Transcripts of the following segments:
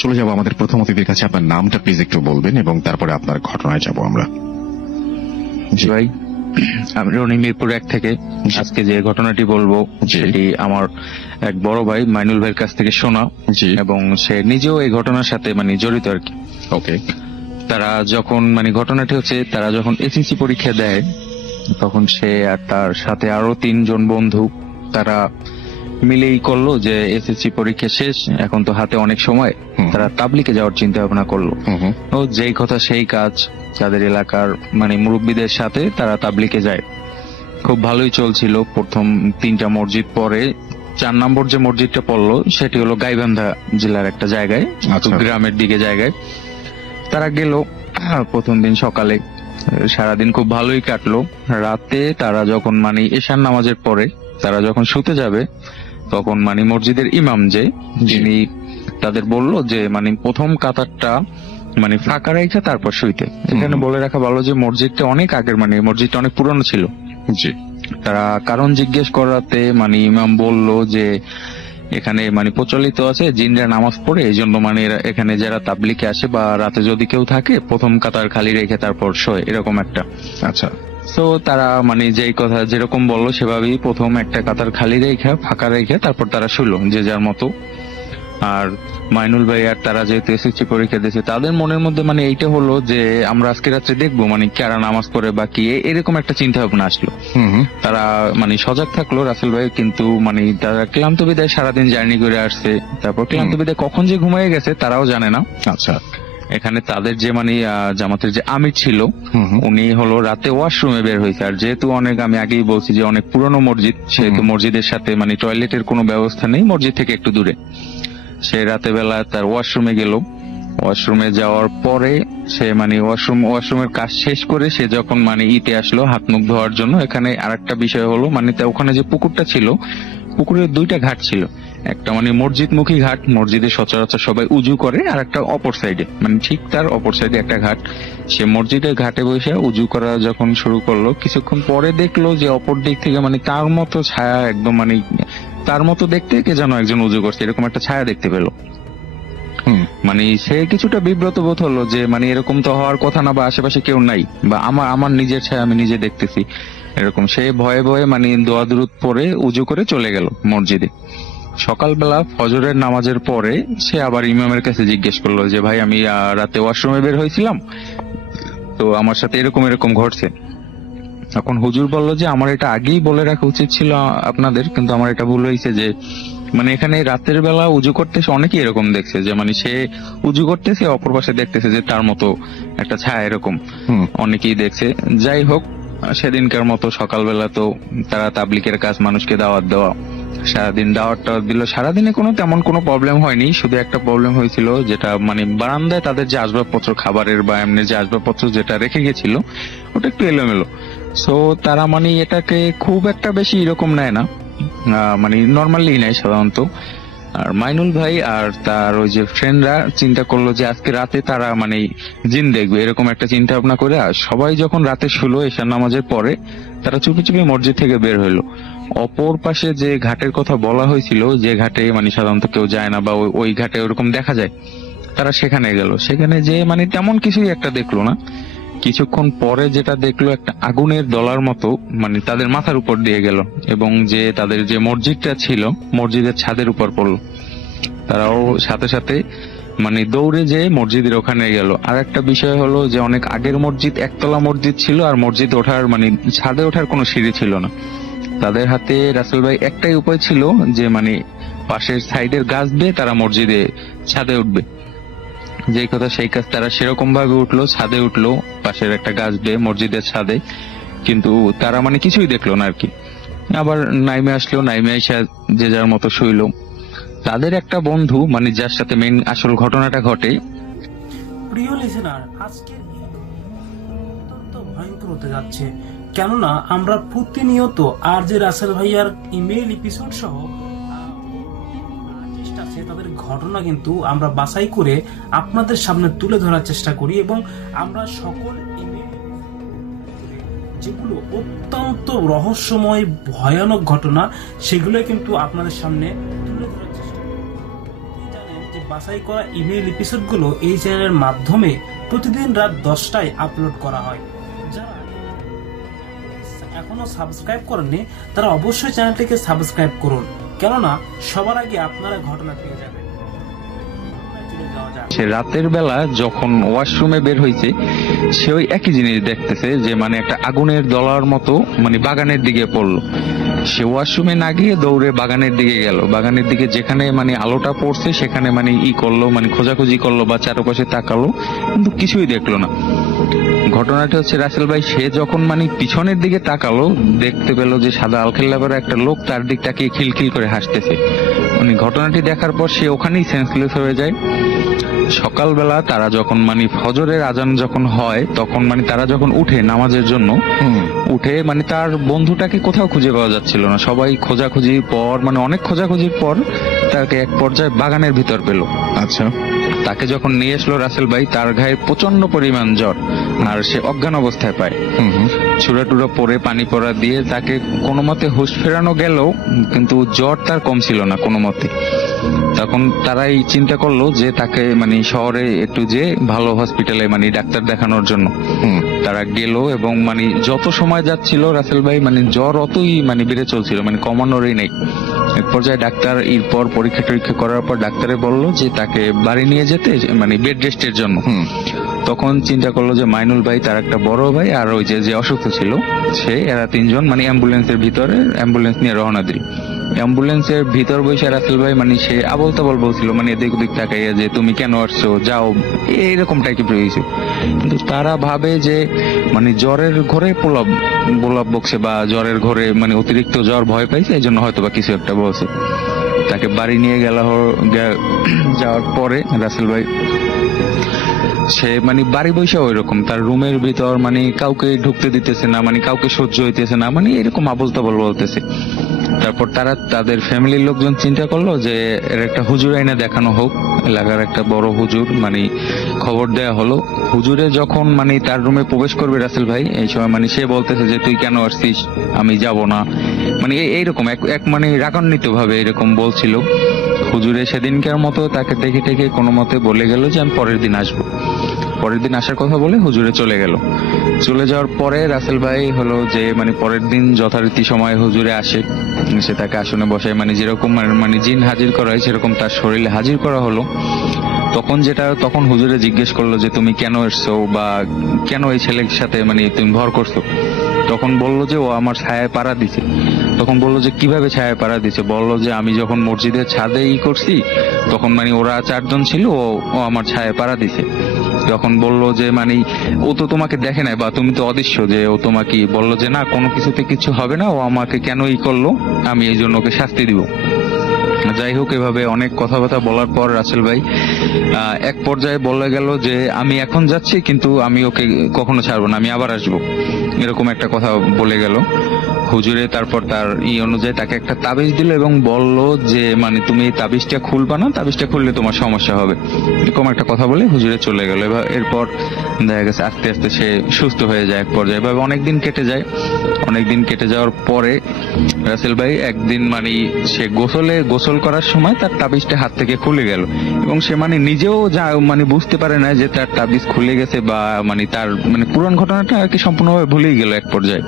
চলে যাব আমাদের প্রথম অতিথির কাছে। আপনার নামটা প্লিজ একটু বলবেন এবং তারপরে আপনার ঘটনায় যাব আমরা। জি ভাই, আমি রনি মিরপুর 1 থেকে। আজকে যে ঘটনাটি বলবো সেটি আমার এক বড় ভাই মাইনুল ভাইয়ের কাছ থেকে শোনা, এবং সে নিজেও এই ঘটনার সাথে জড়িত আর কি। ওকে। তারা যখন ঘটনাটি হচ্ছে, তারা যখন এসএসসি পরীক্ষা দেয় তখন সে আর তার সাথে আরো 3 জন বন্ধু তারা মিলেই করলো যে এসএসসি পরীক্ষা শেষ, এখন তো হাতে অনেক সময়, তারা তাবলিগে যাওয়ার চিন্তা ভাবনা করলো। ও যেই কথা সেই কাজ, তাদের এলাকার মুরব্বীদের সাথে তারা তাবলিগে যায়। খুব ভালোই চলছিল। প্রথম 3টা মসজিদ পরে 4 নম্বর যে মসজিদটা পড়লো সেটি হলো গাইবান্ধা জেলার একটা জায়গায়, গ্রামের দিকে জায়গায়। তারা গেল প্রথম দিন সকালে, সারাদিন খুব ভালোই কাটলো। রাতে তারা যখন এশার নামাজের পরে তারা যখন শুতে যাবে তখন মসজিদের ইমাম যিনি তাদের বলল যে প্রথম কাতারটা ফাঁকা রেখে তারপর শুইতে। এখানে বলে রাখা ভালো যে মসজিদটা অনেক আগের, মসজিদটা অনেক পুরনো ছিল। জি। তারা কারণ জিজ্ঞেস করাতে ইমাম বলল যে এখানে প্রচলিত আছে জিনরা নামাজ পড়ে, এই জন্য এখানে যারা তাবলিগে আসে বা রাতে যদি কেউ থাকে প্রথম কাতার খালি রেখে তারপর শোয়, এরকম একটা। আচ্ছা। তো তারা যেই কথা যেরকম বললো সেভাবেই প্রথম একটা কাতার খালি রেখে ফাঁকা রেখে তারপর তারা শুলো যে যার মতো। আর মাইনুল ভাই আর তারা যেহেতু এসএসসি পরীক্ষা দিয়েছে, তাদের মনের মধ্যে এইটা হলো যে আমরা আজকে রাত্রে দেখবো কারা নামাজ পড়ে বা কি, এরকম একটা চিন্তা ভাবনা আসলো। তারা সজাগ থাকলো। রাসেল ভাই কিন্তু তারা ক্লান্ত বিদায় সারাদিন জার্নি করে আসছে, তারপর ক্লান্ত বিদায় কখন যে ঘুমিয়ে গেছে তারাও জানে না। আচ্ছা। এখানে তাদের যে জামাতের যে আমির ছিল উনি হলো রাতে ওয়াশরুমে বের হয়েছে। আর যেহেতু আমি আগেই বলছি যে অনেক পুরনো মসজিদ, সেহেতু মসজিদের সাথে টয়লেটের কোনো ব্যবস্থা নেই, মসজিদ থেকে একটু দূরে। সে রাতে বেলা তার ওয়াশরুমে গেল। ওয়াশরুমে যাওয়ার পরে সে ওয়াশরুমের কাজ শেষ করে সে যখন ইতে আসলো হাত মুখ ধোয়ার জন্য, এখানে আরেকটা বিষয় হলো ওখানে যে পুকুরটা ছিল, পুকুরের 2টা ঘাট ছিল। একটা মসজিদমুখী ঘাট, মসজিদে সচরাচর সবাই উজু করে, আর একটা অপর সাইডে ঠিক তার অপর সাইডে একটা ঘাট। সে মসজিদের ঘাটে বসে উজু করা যখন শুরু করলো, কিছুক্ষণ পরে দেখলো যে অপর দিক থেকে তার মতো ছায়া, একদম তার মতো দেখতে কে যেন একজন উজু করছে, এরকম একটা ছায়া দেখতে পেলো। সে কিছুটা বিব্রত বোধ হলো যে এরকম তো হওয়ার কথা না, বা আশেপাশে কেউ নাই, বা আমার নিজের ছায়া আমি নিজে দেখতেছি, এরকম। সে ভয়ে ভয়ে দোয়া দুরুদ পরে উজু করে চলে গেল মসজিদে। সকালবেলা ফজরের নামাজের পরে সে আবার ইমামের কাছে জিজ্ঞেস করলো যে ভাই, আমি রাতে ওয়াশরুমে বের হয়েছিলাম, তো আমার সাথে এরকম এরকম ঘটছে। তখন হুজুর বলল যে আমার এটা আগেই বলে রাখা উচিত ছিল আপনাদের, কিন্তু আমার এটা ভুল হয়েছে যে এখানে রাতের বেলা উজু করতেছে অনেকেই এরকম দেখছে যে সে উজু করতেছে, অপর পাশে দেখতেছে যে তার মতো একটা ছায়া, এরকম অনেকেই দেখছে। যাই হোক, সেদিনকার মতো সকালবেলা তো তারা তাবলিগের কাজ, মানুষকে দাওয়াত দেওয়া, সারাদিন দাওয়াত দিল। সারাদিনে তেমন কোনো প্রবলেম হয়নি, শুধু একটা প্রবলেম হয়েছিল, যেটা বারান্দায় তাদের যে আসবাবপত্র, খাবারের বা এমনি যে আসবাবপত্র যেটা রেখে গেছিল ওটা একটু এলোমেলো। সো তারা এটাকে খুব একটা বেশি এরকম নেয় না, নর্মালি নেয় সাধারণত। আর মাইনুল ভাই আর তার ওই যে ফ্রেন্ডরা চিন্তা করলো যে আজকে রাতে তারা জিন দেখবে, এরকম একটা চিন্তা ভাবনা করে সবাই যখন রাতে শুলো এশার নামাজের পরে, তারা চুপি চুপি মসজিদ থেকে বের হইলো। অপর পাশে যে ঘাটের কথা বলা হয়েছিল, যে ঘাটে সাধারণত কেউ যায় না, বা ওই ঘাটে ওরকম দেখা যায়, তারা সেখানে গেল। সেখানে যে তেমন কিছুই একটা দেখলো না। কিছুক্ষণ পরে যেটা দেখলো, একটা আগুনের দলার মতো তাদের মাথার উপর দিয়ে গেল, এবং যে তাদের যে মসজিদটা ছিল মসজিদের ছাদের উপর পড়লো। তারাও সাথে সাথে দৌড়ে যে মসজিদের ওখানে গেল। আর একটা বিষয় হলো যে অনেক আগের মসজিদ, একতলা মসজিদ ছিল, আর মসজিদ ওঠার ছাদে ওঠার কোনো সিঁড়ি ছিল না। তাদের হাতে রাসেল ভাই একটাই উপায় ছিল যে পাশের সাইডের গাছ দিয়ে তারা মসজিদে ছাদে উঠবে। যে কথা সেই কাজ, তারা সেরকম ভাবে উঠলো, ছাদে উঠলো পাশের একটা গাছ দিয়ে মসজিদের ছাদে, কিন্তু তারা কিছুই দেখলো না আর কি। আবার নাইমে আসলো, নাইমে এসে যে যার মতো শুইলো। তাদের একটা বন্ধু যার সাথে মেইন আসল ঘটনাটা ঘটে। প্রিয় লিসেনার, আজকের অত্যন্ত ভয়ঙ্কর হতে যাচ্ছে, কেননা আমরা প্রতিনিয়ত আর যে রাসেল ভাইয়ার ইমেইল এপিসোড সহ তাদের ঘটনা কিন্তু আমরা বাছাই করে আপনাদের সামনে তুলে ধরার চেষ্টা করি, এবং আমরা সকল ইমেইল যেগুলো অত্যন্ত রহস্যময় ভয়ানক ঘটনা সেগুলো কিন্তু আপনাদের সামনে তুলে ধরার চেষ্টা করি। জানেন যে বাছাই করা ইমেইল এপিসোডগুলো এই চ্যানেলের মাধ্যমে প্রতিদিন রাত 10টায় আপলোড করা হয়। যারা এখনো সাবস্ক্রাইব করেননি তারা অবশ্যই চ্যানেলটিকে সাবস্ক্রাইব করুন, কেননা সবার আগে আপনারা ঘটনা পেয়ে যাবেন। চলে যাওয়া যাক। সে রাতের বেলা যখন ওয়াশরুমে বের হয়েছে, সে ওই একই জিনিস দেখতেছে যে মানে একটা আগুনের দলার মতো মানে বাগানের দিকে পড়লো। সে ওয়াশরুমে না গিয়ে দৌড়ে বাগানের দিকে গেল। বাগানের দিকে যেখানে মানে আলোটা পড়ছে সেখানে মানে করলো, মানে খোঁজাখুঁজি করলো বা চারপাশে তাকালো, কিন্তু কিছুই দেখলো না। ঘটনাটা হচ্ছে রাসেল ভাই সে যখন মানে পিছনের দিকে তাকালো, দেখতে পেল যে সাদা আলখেল্লা পরা একটা লোক তার দিক তাকিয়ে খিলখিল করে হাসতেছে। মানে ঘটনাটি দেখার পর সে ওখানেই সেন্সলেস হয়ে যায়। সকালবেলা তারা যখন মানে ফজরের আজান যখন হয়, তখন মানে তারা যখন উঠে নামাজের জন্য, উঠে মানে তার বন্ধুটাকে কোথাও খুঁজে পাওয়া যাচ্ছিল না। সবাই খোঁজাখুঁজির পর মানে অনেক খোঁজাখুঁজির পর তাকে এক পর্যায়ে বাগানের ভিতর পেল। আচ্ছা, তাকে যখন নিয়ে আসলো রাসেল ভাই, তার গায়ে প্রচন্ড পরিমাণ জ্বর, আর সে অজ্ঞান অবস্থায় পায়। চূড়া টুড়া পরে পানি পড়া দিয়ে তাকে কোনো মতে হুঁশ ফেরানো গেল, কিন্তু জ্বর তার কম ছিল না কোনো মতে। তখন তারাই চিন্তা করলো যে তাকে মানে শহরে একটু যে ভালো হসপিটালে মানে ডাক্তার দেখানোর জন্য তারা গেল। এবং মানে যত সময় যাচ্ছিল রাসেল ভাই মানে জ্বর অতই মানে বেড়ে চলছিল, মানে কমানোরই নেই। এক পর্যায়ে ডাক্তার এরপর পরীক্ষা টরীক্ষা করার পর ডাক্তারে বললো যে তাকে বাড়ি নিয়ে যেতে, মানে বেড রেস্টের জন্য। তখন চিন্তা করলো যে মাইনুল ভাই, তার একটা বড় ভাই, আর ওই যে অসুস্থ ছিল সে, এরা তিনজন মানে অ্যাম্বুলেন্সের ভিতরে অ্যাম্বুলেন্স নিয়ে রওনা দিল। অ্যাম্বুলেন্সের ভিতর বসে রাসেল ভাই মানে সে আবল তাবল বলছিল, মানে এদিক ওদিক তাকাইয়া যে তুমি কেন আসছো, যাও, এইরকম টাইপের হয়েছে। কিন্তু তারা ভাবে যে মানে জ্বরের ঘরে গোলাপ বকছে বা জ্বরের ঘরে মানে অতিরিক্ত জ্বর ভয় পাইছে, এই জন্য হয়তো বা কিছু একটা বলছে। তাকে বাড়ি নিয়ে যাওয়ার পরে রাসেল ভাই সে মানে বাড়ি বৈশা ওই রকম তার রুমের ভিতর মানে কাউকে ঢুকতে দিতেছে না, মানে কাউকে সহ্য হইতেছে না, মানে এরকম আবল তাবল বলতেছে। তারপর তারা তাদের ফ্যামিলির লোকজন চিন্তা করলো যে এর একটা হুজুর আইনা দেখানো হোক, এলাকার একটা বড় হুজুর, মানে খবর দেয়া হলো। হুজুরে যখন মানে তার রুমে প্রবেশ করবে রাসেল ভাই, এই সময় মানে সে বলতেছে যে তুই কেন আসছিস, আমি যাব না, মানে এইরকম এক মানে রাগান্বিত ভাবে এরকম বলছিল। হুজুরে সেদিনকার মতো তাকে দেখে টেকে কোনো মতে বলে গেল যে আমি পরের দিন আসবো। পরের দিন আসার কথা বলে হুজুরে চলে গেল। চলে যাওয়ার পরে রাসেল ভাই হলো যে মানে পরের দিন যথারীতি সময় হুজুরে আসে, সে তাকে আসনে বসায়, মানে যেরকম মানে জিন হাজির করা হয় সেরকম তার শরীরে হাজির করা হলো। তখন হুজুরে জিজ্ঞেস করলো যে তুমি কেন এসছো বা কেন এই ছেলের সাথে মানে তুমি ভর করছো। তখন বললো যে ও আমার ছায়ায় পাড়া দিছে। তখন বললো যে কিভাবে ছায়ায় পাড়া দিছে, বললো যে আমি যখন মসজিদের ছাদে করছি তখন মানে ওরা 4 জন ছিল, ও আমার ছায়ায় পাড়া দিছে। তখন বললো যে মানে ও তো তোমাকে দেখে নাই বা তুমি তো অদৃশ্য, যে ও তোমাকে বললো যে না কোনো কিছুতে কিছু হবে না, ও আমাকে কেন করলো, আমি এই জন্য ওকে শাস্তি দিব। যাই হোক, এভাবে অনেক কথাবার্তা বলার পর রাসেল ভাই এক পর্যায়ে বলে গেল যে আমি এখন যাচ্ছি, কিন্তু আমি ওকে কখনো ছাড়বো না, আমি আবার আসবো, এরকম একটা কথা বলে গেল হুজুরে। তারপর তার অনুযায়ী তাকে একটা তাবিজ দিল এবং বলল যে মানে তুমি এই তাবিজটা খুলবা না, তাবিজটা খুললে তোমার সমস্যা হবে, এরকম একটা কথা বলে হুজুরে চলে গেল। এরপর দেখা গেছে আস্তে আস্তে সে সুস্থ হয়ে যায় এক পর্যায়ে। এভাবে অনেকদিন কেটে যায়। অনেকদিন কেটে যাওয়ার পরে রাসেল ভাই একদিন মানে সে গোসল করার সময় তার তাবিজটা হাত থেকে খুলে গেল, এবং সে মানে নিজেও মানে বুঝতে পারে না যে তার তাবিজ খুলে গেছে, বা মানে তার মানে পুরান ঘটনাটা আর কি সম্পূর্ণভাবে ভুলেই গেল এক পর্যায়ে।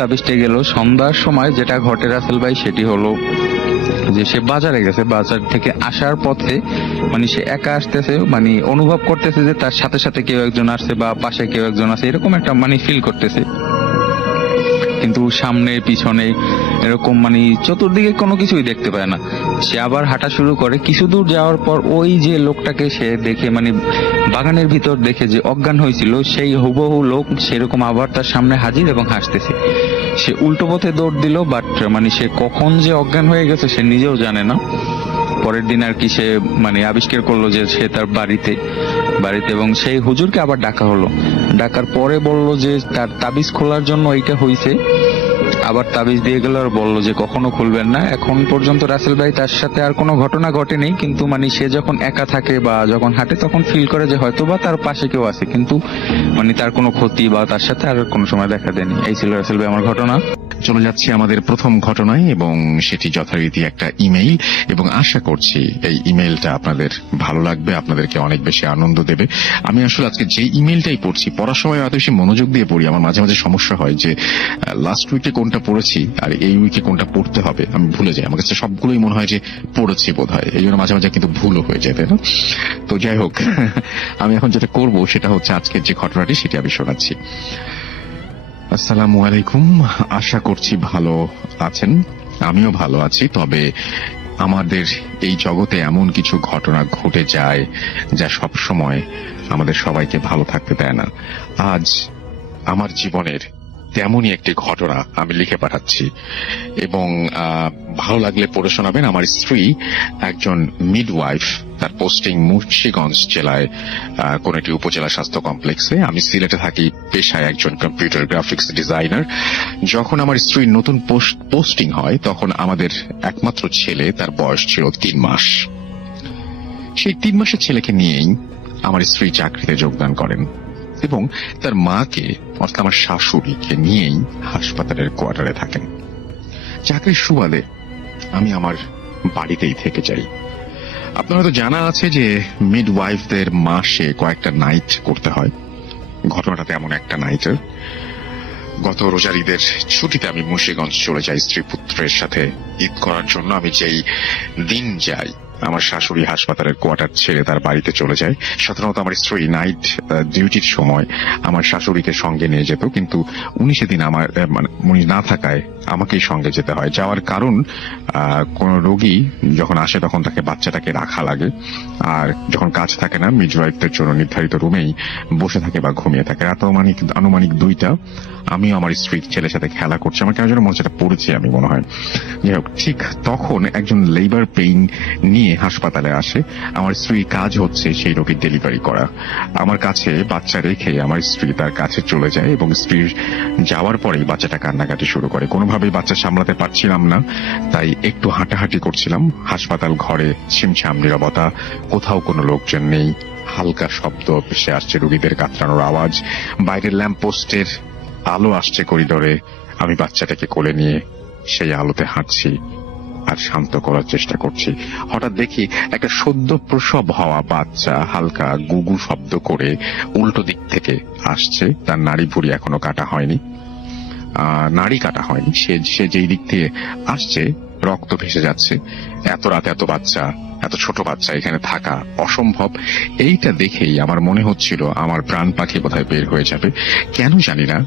তাবিজটা গেল সন্ধ্যার সময়। যেটা ঘটে রাসেল ভাই সেটি হলো যে সে বাজারে গেছে, বাজার থেকে আসার পথে মানে সে একা আসতেছে, মানে অনুভব করতেছে যে তার সাথে সাথে কেউ একজন আসছে বা পাশে কেউ একজন আছে, এরকম একটা মানে ফিল করতেছে। কিন্তু সামনে পিছনে এরকম মানে চতুর্দিকে কোনো কিছুই দেখতে পায় না। সে আবার হাঁটা শুরু করে। কিছু দূর যাওয়ার পর ওই যে লোকটাকে সে দেখে মানে বাগানের ভিতর দেখে যে অজ্ঞান হয়েছিল, সেই হুবহু লোক সেরকম আবার তার সামনে হাজির এবং হাসতেছে। সে উল্টো পথে দৌড় দিল, বাট মানে সে কখন যে অজ্ঞান হয়ে গেছে সে নিজেও জানে না। পরের দিন আর কি সে মানে আবিষ্কার করলো যে সে তার বাড়িতে এবং সেই হুজুরকে আবার ডাকা হলো। ডাকার পরে বলল যে তার তাবিজ খোলার জন্য এইটা হয়েছে, আবার তাবিজ দিয়ে গেল আর বললো যে কখনো খুলবেন না। এখন পর্যন্ত রাসেল ভাই তার সাথে আর কোনো ঘটনা ঘটেনি, কিন্তু মানে সে যখন একা থাকে বা যখন হাঁটে তখন ফিল করে যে হয়তো বা তার পাশে কেউ আছে, কিন্তু মানে তার কোনো ক্ষতি বা তার সাথে আর কোনো সময় দেখা দেয়নি। এই ছিল রাসেল ভাই আমার ঘটনা। চলে যাচ্ছি আমাদের প্রথম ঘটনায়, এবং সেটি যথারীতি একটা ইমেইল, এবং আশা করছি এই ইমেইলটা আপনাদের ভালো লাগবে, আপনাদেরকে অনেক বেশি আনন্দ দেবে। আমি আসলে আজকে যে ইমেইলটাই পড়ছি, পড়ার সময় এত বেশি মনোযোগ দিয়ে পড়ি, আমার মাঝে মাঝে সমস্যা হয় যে লাস্ট উইকে কোনটা পড়েছি আর এই উইকে কোনটা পড়তে হবে আমি ভুলে যাই। আমার কাছে সবগুলোই মনে হয় যে পড়েছি বোধ হয়, এই জন্য মাঝে মাঝে কিন্তু ভুলও হয়ে যায়, তাই না? তো যাই হোক, আমি এখন যেটা করব সেটা হচ্ছে আজকের যে ঘটনাটি সেটি আমি শোনাচ্ছি। আসসালামু আলাইকুম, আশা করছি ভালো আছেন। আমিও ভালো আছি, তবে আমাদের এই জগতে এমন কিছু ঘটনা ঘটে যায় যা সব সময় আমাদের সবাইকে ভালো থাকতে দেয় না। আজ আমার জীবনের তেমনই একটি ঘটনা আমি লিখে পাঠাচ্ছি, এবং ভালো লাগলে পড়ে শোনাবেন। আমার স্ত্রী একজন মিডওয়াইফ, তার পোস্টিং মুন্সিগঞ্জ জেলায় কোন একটি উপজেলা স্বাস্থ্য কমপ্লেক্সে। আমি সিলেটে থাকি, পেশায় একজন কম্পিউটার গ্রাফিক্স ডিজাইনার। যখন আমার স্ত্রীর নতুন পোস্টিং হয় তখন আমাদের একমাত্র ছেলে, তার বয়স ছিল 3 মাস। সেই 3 মাসের ছেলেকে নিয়েই আমার স্ত্রী চাকরিতে যোগদান করেন, এবং তার মাকে অর্থাৎ আমার শাশুড়িকে নিয়েই হাসপাতালের কোয়ার্টারে থাকেন। চাকরির সুবাদে আমি আমার বাড়িতেই থেকে যাই। আপনার হয়তো জানা আছে যে মিডওয়াইফদের মাসে কয়েকটা নাইট করতে হয়। ঘটনাটা এমন একটা নাইটের। গত রোজার ঈদের ছুটিতে আমি মুন্সিগঞ্জ চলে যাই স্ত্রী পুত্রের সাথে ঈদ করার জন্য। আমি যেই দিন যাই, আমার শাশুড়ি হাসপাতালের কোয়ার্টার ছেড়ে তার বাড়িতে চলে যায়। সাধারণত আমার স্ত্রী নাইট ডিউটির সময় আমার শাশুড়িকে সঙ্গে নিয়ে যেত, কিন্তু উনি সেদিন উনি না থাকায় আমাকেই সঙ্গে যেতে হয়। যাওয়ার কারণ, কোন রোগী যখন আসে তখন তাকে বাচ্চাটাকে রাখা লাগে, আর যখন কাজ থাকে না মিডওয়াইফদের জন্য নির্ধারিত রুমেই বসে থাকে বা ঘুমিয়ে থাকে। আনুমানিক 2টা আমিও আমার স্ত্রীর ছেলের সাথে খেলা করছি। আমার কেন যেন মনে হচ্ছে পড়েছি আমি, মনে হয়। যাই হোক, ঠিক তখন একজন লেবার পেইন নিয়ে হাসপাতালে আসে। আমার স্ত্রীর কাজ হচ্ছে সেই রোগীর ডেলিভারি করা। আমার কাছে বাচ্চা রেখে আমার স্ত্রী তার কাছে চলে যায়, এবং স্ত্রীর যাওয়ার পরেই বাচ্চাটা কান্নাকাটি শুরু করে। কোনোভাবেই বাচ্চা সামলাতে পারছিলাম না, তাই একটু হাঁটাহাঁটি করছিলাম। হাসপাতাল ঘরে ছিমছাম নীরবতা, কোথাও কোনো লোকজন নেই। হালকা শব্দ ভেসে আসছে, রোগীদের কাতরানোর আওয়াজ, বাইরের ল্যাম্পপোস্টের আলো আসছে করিডোরে। আমি বাচ্চাটাকে কোলে নিয়ে সেই আলোতে হাঁটছি আর শান্ত করার চেষ্টা করছি। হঠাৎ দেখি একটা সদ্য প্রসব হওয়া বাচ্চা হালকা গুগু শব্দ করে উল্টো দিক থেকে আসছে। তার নাড়ি ভুঁড়ি এখনো কাটা হয়নি, নাড়ি কাটা হয়নি। সে যেই দিক থেকে আসছে রক্ত ভেসে যাচ্ছে। এত রাতে এত ছোট বাচ্চা এখানে থাকা অসম্ভব। এইটা দেখেই আমার মনে হচ্ছিল আমার প্রাণ পাখি বোধহয় বের হয়ে যাবে। কেন জানি না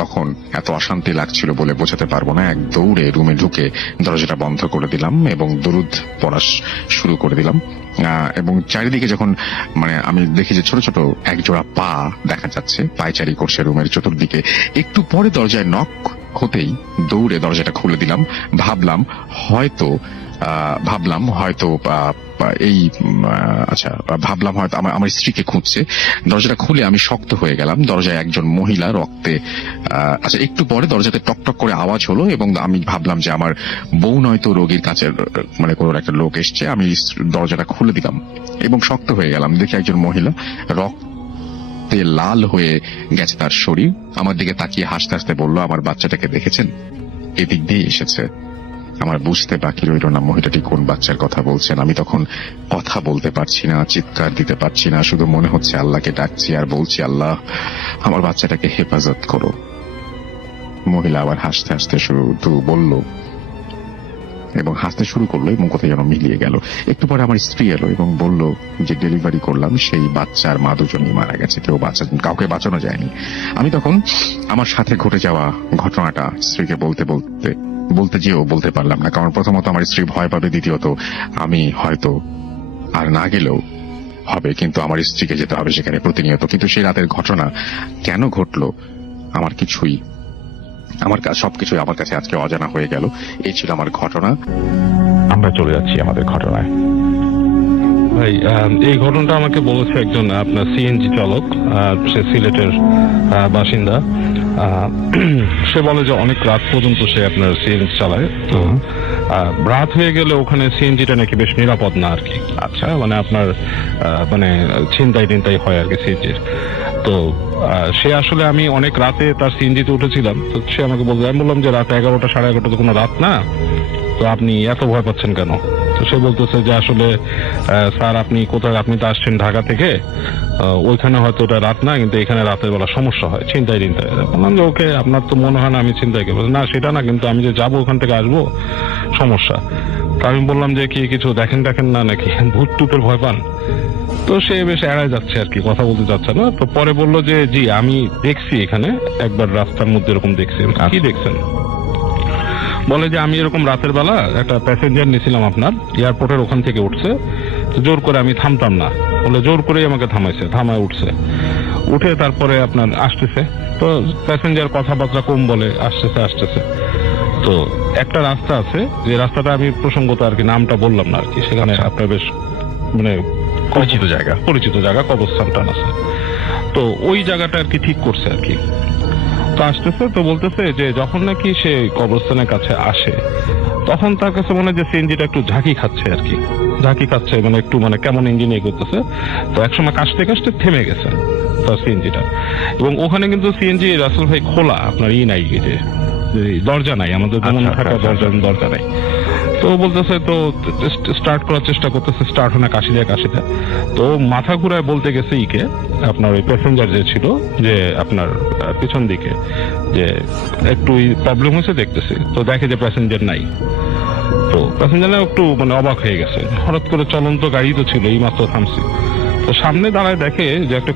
তখন এত অশান্তি লাগছিল বলে বোঝাতে পারবো না। এক দৌড়ে রুমে ঢুকে দরজাটা বন্ধ করে দিলাম এবং দরুদ পড়া শুরু করে দিলাম। এবং চারিদিকে যখন আমি দেখি যে ছোট ছোট একজোড়া পা দেখা যাচ্ছে, পায়চারি করছে রুমের চতুর্দিকে। একটু পরে দরজায় নক হতেই দৌড়ে দরজাটা খুলে দিলাম। ভাবলাম হয়তো আমার স্ত্রীকে খুঁজছে। দরজাটা খুলে আমি শক্ত হয়ে গেলাম। দরজায় একজন মহিলা রক্তে একটু পরে দরজাতে টকটক করে আওয়াজ হলো, এবং আমি ভাবলাম যে আমার বউ নয়তো রোগীর কাছে কোনো একটা লোক এসছে। আমি দরজাটা খুলে দিলাম এবং শক্ত হয়ে গেলাম। দেখি একজন মহিলা রক্তে লাল হয়ে গেছে তার শরীর। আমার দিকে তাকিয়ে হাসতে হাসতে বলল, আমার বাচ্চাটাকে দেখেছেন? এদিক দিয়ে এসেছে। আমার বুঝতে বাকি রইল না মহিলাটি কোন বাচ্চার কথা বলছেন। আমি তখন কথা বলতে পারছি না, চিৎকার দিতে পারছি না, শুধু মনে হচ্ছে আল্লাহকে ডাকছি আর বলছি, আল্লাহ আমার বাচ্চাটাকে হেফাজত করো। মহিলা আবার হাসতে হাসতে শুরু বলল এবং হাসতে শুরু করলো, এবং কোথায় যেন মিলিয়ে গেল। একটু পরে আমার স্ত্রী এলো এবং বলল যে ডেলিভারি করলাম, সেই বাচ্চার মা দুজনই মারা গেছে, কাউকে বাঁচানো যায়নি। আমি তখন আমার সাথে ঘটে যাওয়া ঘটনাটা স্ত্রীকে বলতে যেও বলতে পারলাম না, কারণ প্রথমত আমার স্ত্রী ভয় পাবে, দ্বিতীয়ত আমি হয়তো আর না গেলেও হবে, কিন্তু আমার স্ত্রীকে যেতে হবে সেখানে প্রতিনিয়ত। কিন্তু সেই রাতের ঘটনা কেন ঘটলো সবকিছুই আমার কাছে আজকে অজানা হয়ে গেল। এই ছিল আমার ঘটনা। আমরা চলে যাচ্ছি আমাদের ঘটনায়। ভাই, এই ঘটনাটা আমাকে বলেছে একজন আপনার সিএনজি চালক, সে সিলেটের বাসিন্দা। সে বলে যে অনেক রাত পর্যন্ত সে আপনার সিএনজি চালায়। তো রাত হয়ে গেলে ওখানে সিএনজিটা নাকি বেশ নিরাপদ না আর কি। আচ্ছা, মানে আপনার মানে ছিনতাই হয় আর কি সিএনজির। তো সে আসলে, আমি অনেক রাতে তার সিএনজিতে উঠেছিলাম, তো সে আমাকে বললো, আমি বললাম যে রাত 11টা 11:30 তো কোনো রাত না, তো আপনি এত ভয় পাচ্ছেন কেন? তো সে বলতেছে যে আসলে স্যার আপনি কোথায়, আপনি তো আসছেন ঢাকা থেকে, ওইখানে হয়তো ওটা রাত না, কিন্তু এখানে রাতের বেলা সমস্যা হয়, ছিনতাই। বললাম যে ওকে, আপনার তো মনে হয় না আমি ছিনতাই করবো। না সেটা না, কিন্তু আমি যে যাবো ওখান থেকে আসবো সমস্যা। তো আমি বললাম যে কি কিছু দেখেন না নাকি, ভূত টুতের ভয় পান? তো সে বেশ এড়ায় যাচ্ছে আর কি, কথা বলতে যাচ্ছে না। তো পরে বললো যে জি আমি দেখছি এখানে একবার রাস্তার মধ্যে এরকম দেখছি। কি দেখছেন? বলে যে আমি এরকম রাতের বেলা একটা প্যাসেঞ্জার নিয়েছিলাম আপনার এয়ারপোর্টের ওখান থেকে উঠছে, তো জোর করে আমি থামতাম না, বলে জোর করেই আমাকে থামায় উঠছে, উঠে তারপরে আপনার আসতেছে। তো প্যাসেঞ্জার কথাবার্তা কম বলে, আসতেছে। তো একটা রাস্তা আছে, যে রাস্তাটা আমি প্রসঙ্গত আর কি নামটা বললাম না আর কি, সেখানে আপনার বেশ মানে পরিচিত জায়গা, কবরস্থানটা আছে। তো ওই জায়গাটা আর কি ঠিক করছে আর কি। তো আসতেছে, তো বলতেছে যে যখন নাকি সে কবরস্থানের কাছে আসে, তখন তার কাছে মনে হয় যে সিএনজিটা একটু ঝাঁকি খাচ্ছে আর কি, মানে একটু মানে কেমন ইঞ্জিন করতেছে। তো একসময় কাশতে থেমে গেছে তার সিএনজিটা। এবং ওখানে কিন্তু সিএনজি রাসেল ভাই খোলা, আপনার নাই, যে দরজা নাই, আমাদের যেমন থাকা দরজা নাই। তো বলতেছে, তো স্টার্ট করার চেষ্টা করতেছে, স্টার্ট হয় না, কাশি দেয়। তো মাথা ঘুরায় বলতে গেছে আপনার ওই প্যাসেঞ্জার যে ছিল, যে আপনার পিছন দিকে, যে একটু প্রবলেম হয়েছে দেখতেছি। তো দেখে যে প্যাসেঞ্জার নাই। তো প্যাসেঞ্জার একটু মানে অবাক হয়ে গেছে, হঠাৎ করে চলন্ত গাড়ি তো ছিল, এই মাত্র থামছি। তো সামনে দাঁড়ায় দেখে যে একটা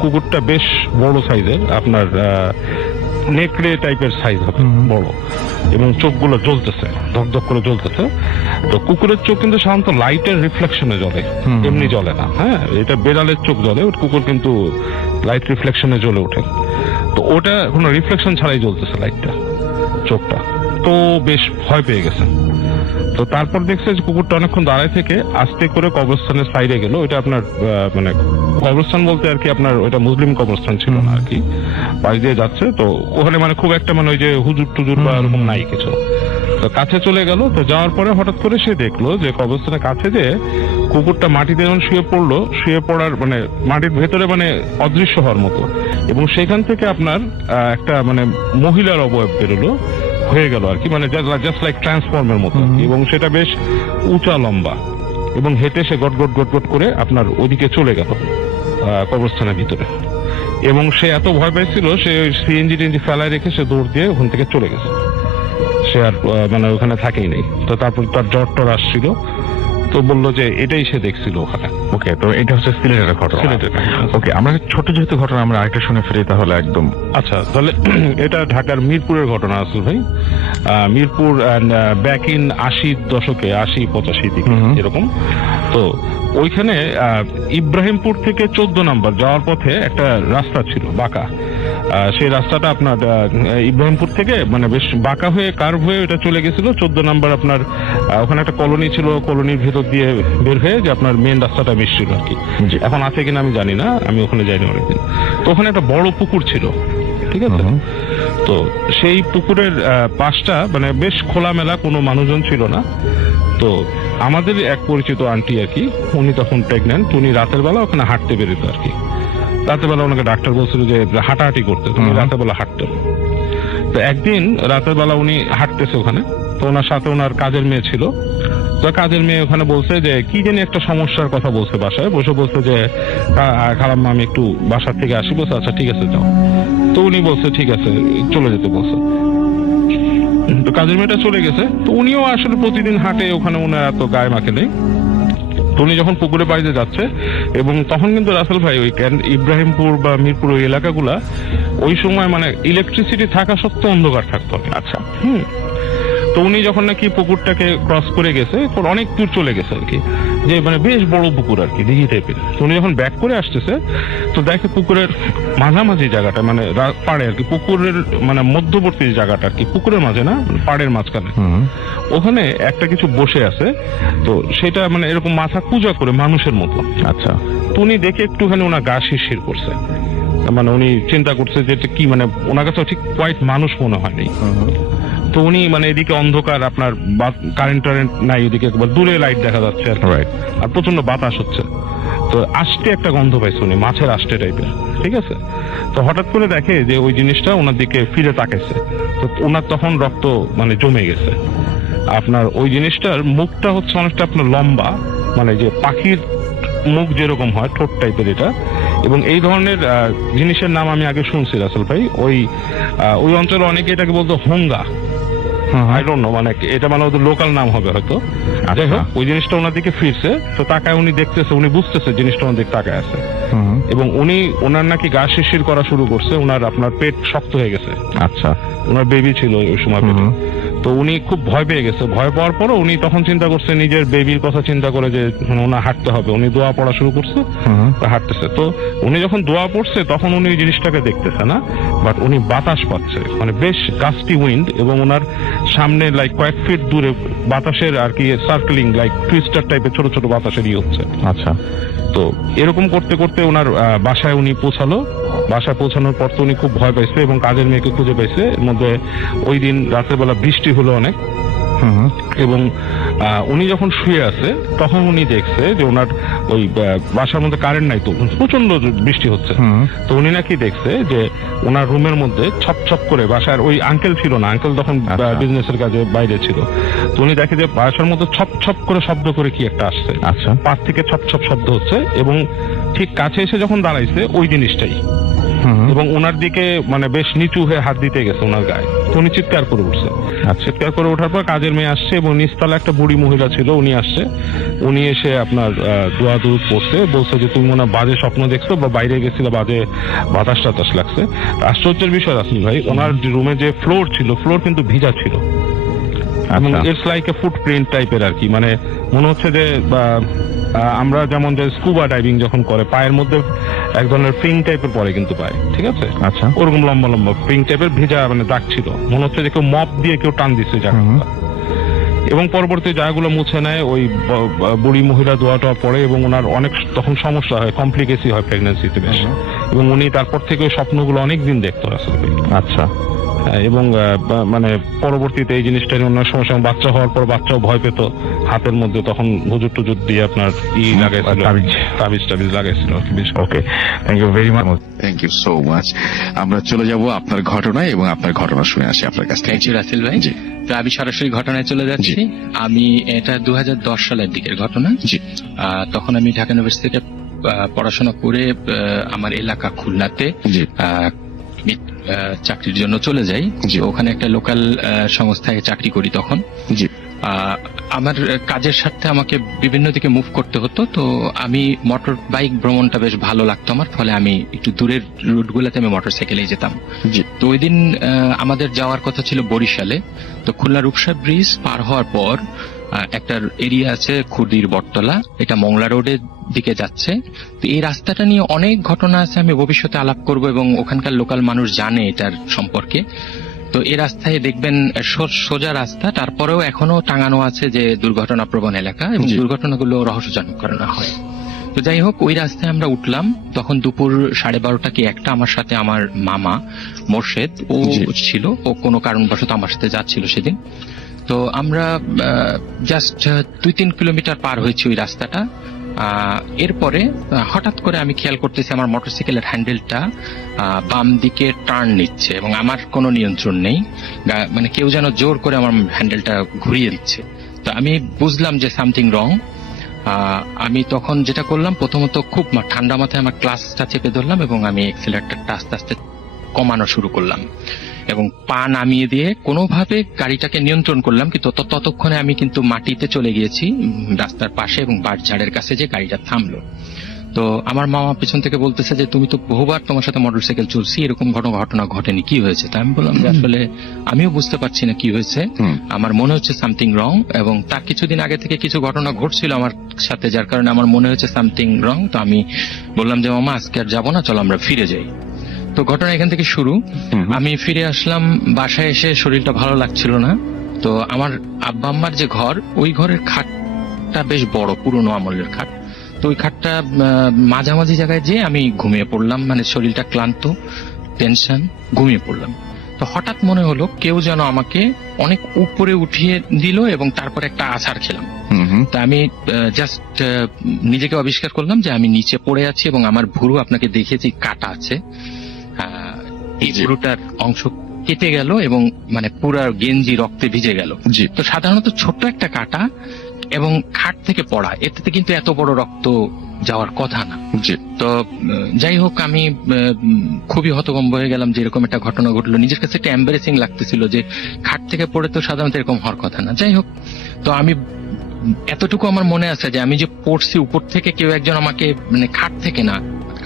কুকুরটা বেশ বড় সাইজের, আপনার নেকড়ে টাইপের সাইজ হবে, বড়, এবং চোখগুলো জ্বলতেছে, ধকধক করে জ্বলতেছে। তো কুকুরের চোখ কিন্তু সাধারণত লাইটের রিফ্লেকশনে জ্বলে, এমনি জ্বলে না। হ্যাঁ, এটা বেড়ালের চোখ জ্বলে, ওর কুকুর কিন্তু লাইট রিফ্লেকশনে জ্বলে ওঠে। তো ওটা কোনো রিফ্লেকশন ছাড়াই জ্বলতেছে লাইটটা, চোখটা। তো বেশ ভয় পেয়ে গেছে। তো তারপর দেখছে যে কুকুরটা অনেকক্ষণ দাঁড়ায় থেকে আস্তে করে কবরস্থানের সাইডে গেল। ওইটা আপনার মানে কবরস্থান বলতে আর কি আপনার ওইটা মুসলিম কবরস্থান ছিল না আর কি, পাশ দিয়ে যাচ্ছে। তো ওখানে মানে খুব একটা মানে ওই যে হুজুর টুজুর বা এরকম নাই কিছু। তো কাছে চলে গেল। তো যাওয়ার পরে হঠাৎ করে সে দেখলো যে কবরস্থানের কাছে যে কুকুরটা মাটিতে যখন শুয়ে পড়ার মানে মাটির ভেতরে মানে অদৃশ্য হওয়ার মতো, এবং সেখান থেকে আপনার একটা মানে মহিলার অবয়ব বেরোলো, হয়ে গেল আর কি, মানে জাস্ট লাইক ট্রান্সফর্মের মতো। এবং সেটা বেশ উঁচা লম্বা, এবং হেঁটে সে গট করে আপনার ওদিকে চলে গেল কবরস্থানের ভিতরে। এবং সে এত ভয় পেয়েছিল, সে সিএনজি ফেলায় রেখে সে দৌড় দিয়ে ওখান থেকে চলে গেছে। সে আর মানে ওখানে থাকেই নেই। তো তারপর তার জ্বর আসছিল, তো বললো যে এটাই সে দেখছিল ওখানে। ওকে, তো এটা হচ্ছে সিলেটের ঘটনা। ওকে, আমরা ছোট যেহেতু ঘটনা, আমরা আরেকটা শুনে ফিরি তাহলে একদম। আচ্ছা, তাহলে এটা ঢাকার মিরপুরের ঘটনা আসল ভাই। মিরপুর ব্যাক ইন 80 দশকে, 80-85 দিকে এরকম। তো ওইখানে ইব্রাহিমপুর থেকে 14 নম্বর যাওয়ার পথে একটা রাস্তা ছিল বাঁকা। সেই রাস্তাটা আপনার ইব্রাহিমপুর থেকে মানে বেশ বাঁকা হয়ে কার্ভ হয়ে এটা চলে গেছিল 14 নম্বর। আপনার ওখানে একটা কলোনি ছিল, কলোনির ভেতর দিয়ে বের হয়ে যে আপনার মেন রাস্তাটা মিশছিল আর কি। এখন আছে কিনা আমি জানি না, আমি ওখানে যাইনি অনেকদিন। তো ওখানে একটা বড় পুকুর ছিল, ঠিক আছে। তো সেই পুকুরের পাশটা মানে বেশ খোলামেলা, কোনো মানুষজন ছিল না। তো আমাদের এক পরিচিত আন্টি আর কি, উনি তখন প্রেগন্যান্ট, উনি রাতের বেলা ওখানে হাঁটতে বেরোতো আর কি। রাতের বেলা ওনাকে ডাক্তার বলছিল যে হাঁটাহাঁটি করতে, তুমি রাতের বেলা হাঁটতেন। তো একদিন রাতের বেলা উনি হাঁটতেছে ওখানে, তো ওনার সাথে ওনার কাজের মেয়ে ছিল। তো কাজের মেয়ে ওখানে বলছে যে কি জানি একটা সমস্যার কথা বলছে, বাসায় বসে বলছে যে খালাম্মা আমি একটু বাসার থেকে আসি। বলছে আচ্ছা ঠিক আছে যাও। তো উনি বলছে ঠিক আছে, চলে যেতে বলছে। তো কাজের মেয়েটা চলে গেছে। তো উনিও আসলে প্রতিদিন হাঁটে ওখানে, ওনার এত গায়ে মাখে নেই। উনি যখন পুকুরে বাড়িতে যাচ্ছে, এবং তখন কিন্তু রাসেল ভাই ওই ইব্রাহিমপুর বা মিরপুর ওই এলাকাগুলা ওই সময় মানে ইলেকট্রিসিটি থাকা সত্ত্বেও অন্ধকার থাকতো। আচ্ছা, তো উনি যখন নাকি পুকুরটাকে ক্রস করে গেছে, অনেক দূর চলে গেছে আর কি, যে মানে বেশ বড় পুকুর আর কি, দিঘি টাইপের। উনি যখন ব্যাক করে আসতেছে, তো দেখে পুকুরের মাঝামাঝি জায়গাটা মানে পাড়ে আর কি, পুকুরের মানে মধ্যবর্তী জায়গাটা আর কি, পুকুরের মাঝে না, পাড়ের মাঝখানে, ওখানে একটা কিছু বসে আছে। তো সেটা মানে এরকম মাথা পূজা করে মানুষের মতো। আচ্ছা, তো উনি দেখে একটুখানি ওনার গা শিরশির করছে, মানে উনি চিন্তা করছে যে কি মানে ওনার কাছে ঠিক কোয়াইট মানুষ মনে হয়নি। তো উনি মানে এদিকে অন্ধকার, আপনার কারেন্ট টারেন্ট নাই, এদিকে একবার দূরে লাইট দেখা যাচ্ছে আর কি। রাইট। আর প্রচন্ড বাতাস হচ্ছে। তো আষ্টে একটা গন্ধ পাইছে উনি, মাছের আষ্টে টাইপের, ঠিক আছে। তো হঠাৎ করে দেখে যে ওই জিনিসটা ওনার দিকে ফিরে তাকাইছে। তো ওনার তখন রক্ত মানে জমে গেছে। আপনার ওই জিনিসটার মুখটা হচ্ছে অনেকটা আপনার লম্বা, মানে যে পাখির মুখ যেরকম হয়, ঠোঁট টাইপের এটা। এবং এই ধরনের জিনিসের নাম আমি আগে শুনছি রাসেল ভাই, ওই অঞ্চলে অনেকে এটাকে বলতো হোঙ্গা, আই ডোন্ট নো, মানে এটা মানে ওদের লোকাল নাম হবে হয়তো। যাই হোক, ওই জিনিসটা ওনার দিকে ফিরছে, তো তাকায় উনি দেখতেছে, উনি বুঝতেছে জিনিসটা ওনার দিকে তাকায় আছে। এবং ওনার নাকি গা শিরশির করা শুরু করছে, ওনার আপনার পেট শক্ত হয়ে গেছে। আচ্ছা। ওনার বেবি ছিল ওই সময় পেটে। তো উনি খুব ভয় পেয়ে গেছে। ভয় পাওয়ার পরও উনি তখন চিন্তা করছে নিজের বেবির কথা চিন্তা করে যে ওনার হাঁটতে হবে। উনি দোয়া পড়া শুরু করছে, হাঁটতেছে। তো উনি যখন দোয়া পড়ছে তখন উনি ওই জিনিসটাকে দেখতেছে না, বাট উনি বাতাস পাচ্ছে, মানে বেশ গাস্টি উইন্ড, এবং ওনার সামনে লাইক কয়েক ফিট দূরে বাতাসের আর কি সার্কেলিং, লাইক টুইস্টার টাইপের ছোট ছোট বাতাসের হচ্ছে। আচ্ছা। তো এরকম করতে করতে ওনার বাসায় উনি পৌঁছালো। বাসায় পৌঁছানোর পর তো উনি খুব ভয় পাইছে এবং কাজের মেয়েকে খুঁজে পাইছে। এর মধ্যে ওই দিন রাতের বেলা বৃষ্টি হলো অনেক, এবং উনি যখন শুয়ে আছে তখন উনি দেখছে যে ওনার ওই বাসার মধ্যে কারেন্ট নাই, তো প্রচন্ড বৃষ্টি হচ্ছে। তো উনি নাকি দেখছে যে ওনার রুমের মধ্যে ছপ ছপ করে, বাসার ওই আঙ্কেল ছিল না, আঙ্কেল তখন বিজনেসের কাজে বাইরে ছিল। তো উনি দেখে যে বাসার মধ্যে ছপ ছপ করে শব্দ করে কি একটা আসছে। আচ্ছা। পাশ থেকে ছপ ছপ শব্দ হচ্ছে, এবং ঠিক কাছে এসে যখন দাঁড়াইছে ওই জিনিসটাই, এবং ওনার দিকে মানে বেশ নিচু হয়ে হাত দিতে গেছে ওনার গায়ে। তো উনি চিৎকার করে উঠছে। চিৎকার করে ওঠার পর কাজের মেয়ে আসছে, এবং নিচতলা একটা বুড়ি মহিলা ছিল, উনি আসছে। উনি এসে আপনার দোয়া দুরুদ পড়ছে, বলছে যে তুমি মনে হয় বাজে স্বপ্ন দেখছো বা বাইরে গেছিল, বাজে বাতাস টাতাস লাগছে। আশ্চর্যের বিষয় রাসেল ভাই, ওনার রুমে যে ফ্লোর ছিল, ফ্লোর কিন্তু ভিজা ছিল, এবং ইটস লাইক এ ফুটপ্রিন্ট টাইপের আর কি। মানে মনে হচ্ছে যে আমরা যেমন যে স্কুবা ডাইভিং যখন করে পায়ের মধ্যে এক ধরনের ফিং টাইপের পরে কিন্তু পায়, ঠিক আছে। আচ্ছা। ওরকম লম্বা লম্বা ফিং টাইপের ভিজা মানে দাগ ছিল, মনে হচ্ছে যে কেউ মপ দিয়ে কেউ টান দিচ্ছে জায়গাটা। এবং পরবর্তী জায়গাগুলো মুছে নেয় ওই বুড়ি মহিলা দোয়াটা পড়ে, এবং ওনার অনেক তখন সমস্যা হয়, কমপ্লিকেসি হয় প্রেগন্যান্সিতে বেশ। এবং উনি তারপর থেকে ওই স্বপ্নগুলো অনেকদিন দেখতো আসলে। আচ্ছা। এবং মানে পরবর্তীতে এই জিনিসটা অন্য সমস্যা, বাচ্চা হওয়ার পর বাচ্চাও ভয় পেত, হাতের মধ্যে তখন হুজুর টুজুর দিয়ে আপনার লাগাইছিল, তাবিজ লাগাইছিল। Okay, thank you very much. Thank you so much. আমরা চলে যাব আপনার ঘটনায়, এবং আপনার ঘটনা শুনে আসি আপনার কাছ থেকে। থ্যাংক ইউ রাসেল ভাই। জি। তো আমি সরাসরি ঘটনায় চলে যাচ্ছি। আমি এটা 2010 সালের দিকের ঘটনা। জি। তখন আমি ঢাকা ইউনিভার্সিটি থেকে পড়াশোনা করে আমার এলাকা খুলনাতে জি। চাকরির জন্য চলে যাই। ওখানে একটা লোকাল সংস্থায় চাকরি করি তখন। জি। আমার কাজের স্বার্থে আমাকে বিভিন্ন দিকে মুভ করতে হতো। তো আমি মোটর বাইক ভ্রমণটা বেশ ভালো লাগতো আমার, ফলে আমি একটু দূরের রুটগুলোতে আমি মোটর সাইকেলেই যেতাম। তো ওই দিন আমাদের যাওয়ার কথা ছিল বরিশালে। তো খুলনা রূপসা ব্রিজ পার হওয়ার পর একটা এরিয়া আছে খুরদির বটতলা, এটা মংলা রোডের দিকে যাচ্ছে। তো এই রাস্তাটা নিয়ে অনেক ঘটনা আছে, আমি ভবিষ্যতে আলাপ করব, এবং ওখানকার লোকাল মানুষ জানে এটার সম্পর্কে। তো এই রাস্তায় দেখবেন সোজা রাস্তা, তারপরেও এখনো টাঙানো আছে যে দুর্ঘটনা প্রবণ এলাকা, এবং দুর্ঘটনাগুলো রহস্যজনক করানো হয়। তো যাই হোক, ওই রাস্তায় আমরা উঠলাম, তখন দুপুর 12:30 কি 1টা। আমার সাথে আমার মামা মোর্শেদ ও ছিল, ও কোনো কারণবশত আমার সাথে যাচ্ছিল সেদিন। তো আমরা জাস্ট 2-3 কিলোমিটার পার হয়েছি ওই রাস্তাটা। এরপরে হঠাৎ করে আমি খেয়াল করতেছি আমার মোটরসাইকেলের হ্যান্ডেলটা বাম দিকে টার্ন নিচ্ছে, এবং আমার কোনো নিয়ন্ত্রণ নেই, মানে কেউ যেন জোর করে আমার হ্যান্ডেলটা ঘুরিয়ে দিচ্ছে। তো আমি বুঝলাম যে সামথিং রং। আমি তখন যেটা করলাম, প্রথমত খুব ঠান্ডা মাথায় আমার ক্লাসটা চেপে ধরলাম, এবং আমি এক্সেলারেটরটা আস্তে আস্তে কমানো শুরু করলাম, এবং পা নামিয়ে দিয়ে কোনোভাবে গাড়িটাকে নিয়ন্ত্রণ করলাম। কিন্তু ততক্ষণে আমি কিন্তু মাটিতে চলে গিয়েছি রাস্তার পাশে, এবং বাঁশঝাড়ের কাছে যে গাড়িটা থামলো। তো আমার মামা পেছন থেকে বলতেছে যে তুমি তো বহুবার তোমার সাথে মোটরসাইকেল চলছি, এরকম ঘটনা ঘটেনি, কি হয়েছে? তা আমি বললাম যে আসলে আমিও বুঝতে পারছি না কি হয়েছে, আমার মনে হচ্ছে সামথিং রং। এবং তার কিছুদিন আগে থেকে কিছু ঘটনা ঘটছিল আমার সাথে, যার কারণে আমার মনে হচ্ছে সামথিং রং। তো আমি বললাম যে মামা আজকে আর যাবো না, চলো আমরা ফিরে যাই। তো ঘটনা এখান থেকে শুরু। আমি ফিরে আসলাম, বাসায় এসে শরীরটা ভালো লাগছিল না। তো আমার আব্বা আম্মার যে ঘর, ওই ঘরের খাটটা বেশ বড়, পুরনো আমলের খাট। তো ওই খাটটা মাঝামাঝি জায়গায় যে আমি ঘুমিয়ে পড়লাম, মানে শরীরটা ক্লান্ত, টেনশন, ঘুমিয়ে পড়লাম। তো হঠাৎ মনে হলো কেউ যেন আমাকে অনেক উপরে উঠিয়ে দিল এবং তারপর একটা আছাড় খেলাম। হুম হুম। তা আমি জাস্ট নিজেকে আবিষ্কার করলাম যে আমি নিচে পড়ে আছি এবং আমার ভুরু, আপনাকে দেখেছি কাটা আছে, এই জি। ভুরুটার অংশ কেটে গেল এবং মানে পুরা গেঞ্জি রক্তে ভিজে গেল। জি। তো সাধারণত ছোট্ট একটা কাটা এবং খাট থেকে পড়া, এতে কিন্তু এত বড় রক্ত যাওয়ার কথা না। জি। তো যাই হোক, আমি খুবই হতভম্ব হয়ে গেলাম যে এরকম একটা ঘটনা ঘটলো। নিজের কাছে একটা এম্বারেসিং লাগতেছিল যে খাট থেকে পড়ে তো সাধারণত এরকম হওয়ার কথা না। যাই হোক, তো আমি এতটুকু আমার মনে আছে যে আমি যে পড়ছি উপর থেকে কেউ একজন আমাকে মানে খাট থেকে না,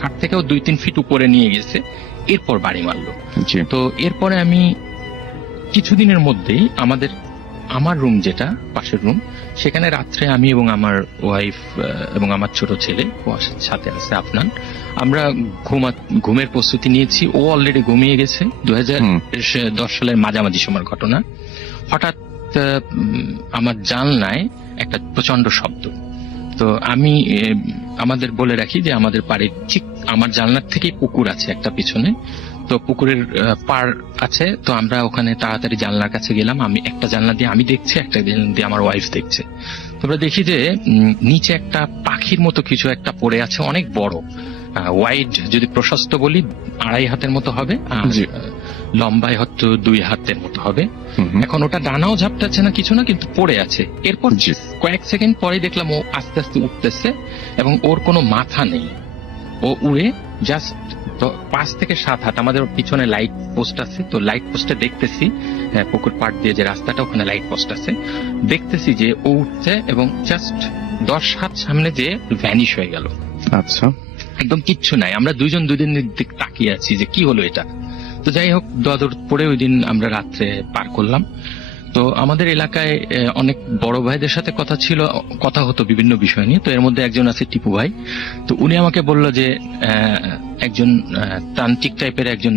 খাট থেকেও 2-3 ফিট উপরে নিয়ে গেছে, এরপর বাড়ি মারলো। জি। তো এরপরে আমি কিছুদিনের মধ্যেই আমার রুম, যেটা পাশের রুম, সেখানে রাত্রে আমি এবং আমার ওয়াইফ এবং আমার ছোট ছেলে, ও সাথে আছে আফনান, আমরা ঘুমের প্রস্তুতি নিয়েছি। ও অলরেডি ঘুমিয়ে গেছে। 2010 সালের মাঝামাঝি সময়ের ঘটনা। হঠাৎ আমার জানলায় একটা প্রচন্ড শব্দ। তো আমি আমাদের বলে রাখি যে আমাদের বাড়ির ঠিক আমার জানলার থেকেই পুকুর আছে একটা পিছনে। তো পুকুরের পার আছে, তো আমরা ওখানে তাড়াতাড়ি জানলার কাছে গেলাম। আমি একটা জানলা দিয়ে আমি দেখছি, একটা জানলা দিয়ে আমার ওয়াইফ দেখছে। তোমরা দেখি যে নিচে একটা পাখির মতো কিছু একটা পড়ে আছে, অনেক বড়, ওয়াইড যদি প্রশস্ত বলি 2.5 হাতের মতো হবে, আর জি। লম্বায় হয়তো 2 হাতের মতো হবে। হুম হুম। এখন ওটা ডানাও ঝাপটাচ্ছে না, কিছু না, কিন্তু পড়ে আছে। এরপর জি। কয়েক সেকেন্ড পরে দেখলাম ও আস্তে আস্তে উঠতেছে এবং ওর কোনো মাথা নেই। ও উড়ে জাস্ট 5 থেকে 7 হাত, আমাদের পিছনে লাইট পোস্ট আছে, তো লাইট পোস্টে দেখতেছি, পুকুর পাড় দিয়ে যে রাস্তাটা, ওখানে লাইট পোস্ট আছে, দেখতেছি যে ও উঠছে এবং জাস্ট 10 হাত সামনে যে ভ্যানিশ হয়ে গেল। আচ্ছা। একদম কিচ্ছু নাই। আমরা দুইজন দুদিনের দিকে তাকিয়ে আছি যে কি হলো এটা। তো যাই হোক, দোয়াদুর পরে ওই দিন আমরা রাত্রে পার করলাম। তো আমাদের এলাকায় অনেক বড় ভাইদের সাথে কথা হতো বিভিন্ন বিষয় নিয়ে। তো এর মধ্যে একজন আছে টিপু ভাই। তো উনি আমাকে বলল যে একজন তান্ত্রিক টাইপের একজন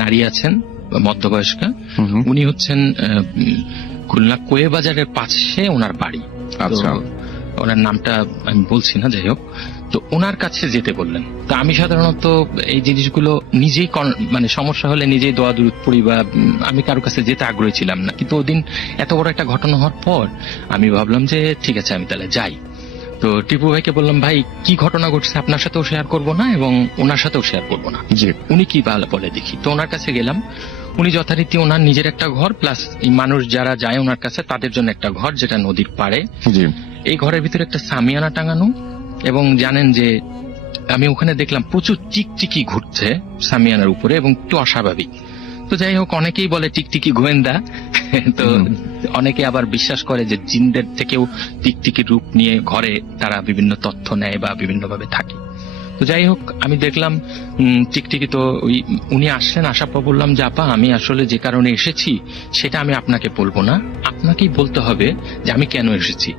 নারী আছেন, মধ্যবয়স্কা। হুম হুম। উনি হচ্ছেন খুলনা কোয়ে বাজারের পাশে ওনার বাড়ি। আচ্ছা। তো ওনার নামটা আমি বলছি না, যাই হোক। তো ওনার কাছে যেতে বললেন। তো আমি সাধারণত এই জিনিসগুলো নিজেই মানে সমস্যা হলে নিজেই দোয়া দুরুদ পড়ি, বা আমি কারো কাছে যেতে আগ্রহী ছিলাম না। কিন্তু ওদিন এত বড় একটা ঘটনা হওয়ার পর আমি ভাবলাম যে ঠিক আছে, আমি তাহলে যাই। তো টিপু ভাইকে বললাম, ভাই কি ঘটনা ঘটছে আপনার সাথেও শেয়ার করব না এবং ওনার সাথেও শেয়ার করব না, জি। উনি কি বলে দেখি। তো ওনার কাছে গেলাম। উনি যথারীতি ওনার নিজের একটা ঘর প্লাস এই মানুষ যারা যায় ওনার কাছে তাদের জন্য একটা ঘর, যেটা নদীর পাড়ে। জি। এই ঘরের ভিতরে একটা সামিয়ানা টাঙানো, এবং জানেন যে আমি ওখানে দেখলাম প্রচুর টিকটিকি ঘুরছে সামিয়ানার উপরে এবং একটু অস্বাভাবিক। তো যাই হোক, অনেকেই বলে টিকটিকি গোয়েন্দা। তো অনেকে আবার বিশ্বাস করে যে জিনদের থেকেও টিকটিকির রূপ নিয়ে ঘরে তারা বিভিন্ন তথ্য নেয় বা বিভিন্ন ভাবে থাকে। তো যাই হোক, আমি দেখলাম টিকটিকি। তো উনি আসলেন, আসার পর বললাম যে আপা, আমি আসলে যে কারণে এসেছি সেটা আমি আপনাকে বলবো না, আপনাকেই বলতে হবে যে আমি কেন এসেছি।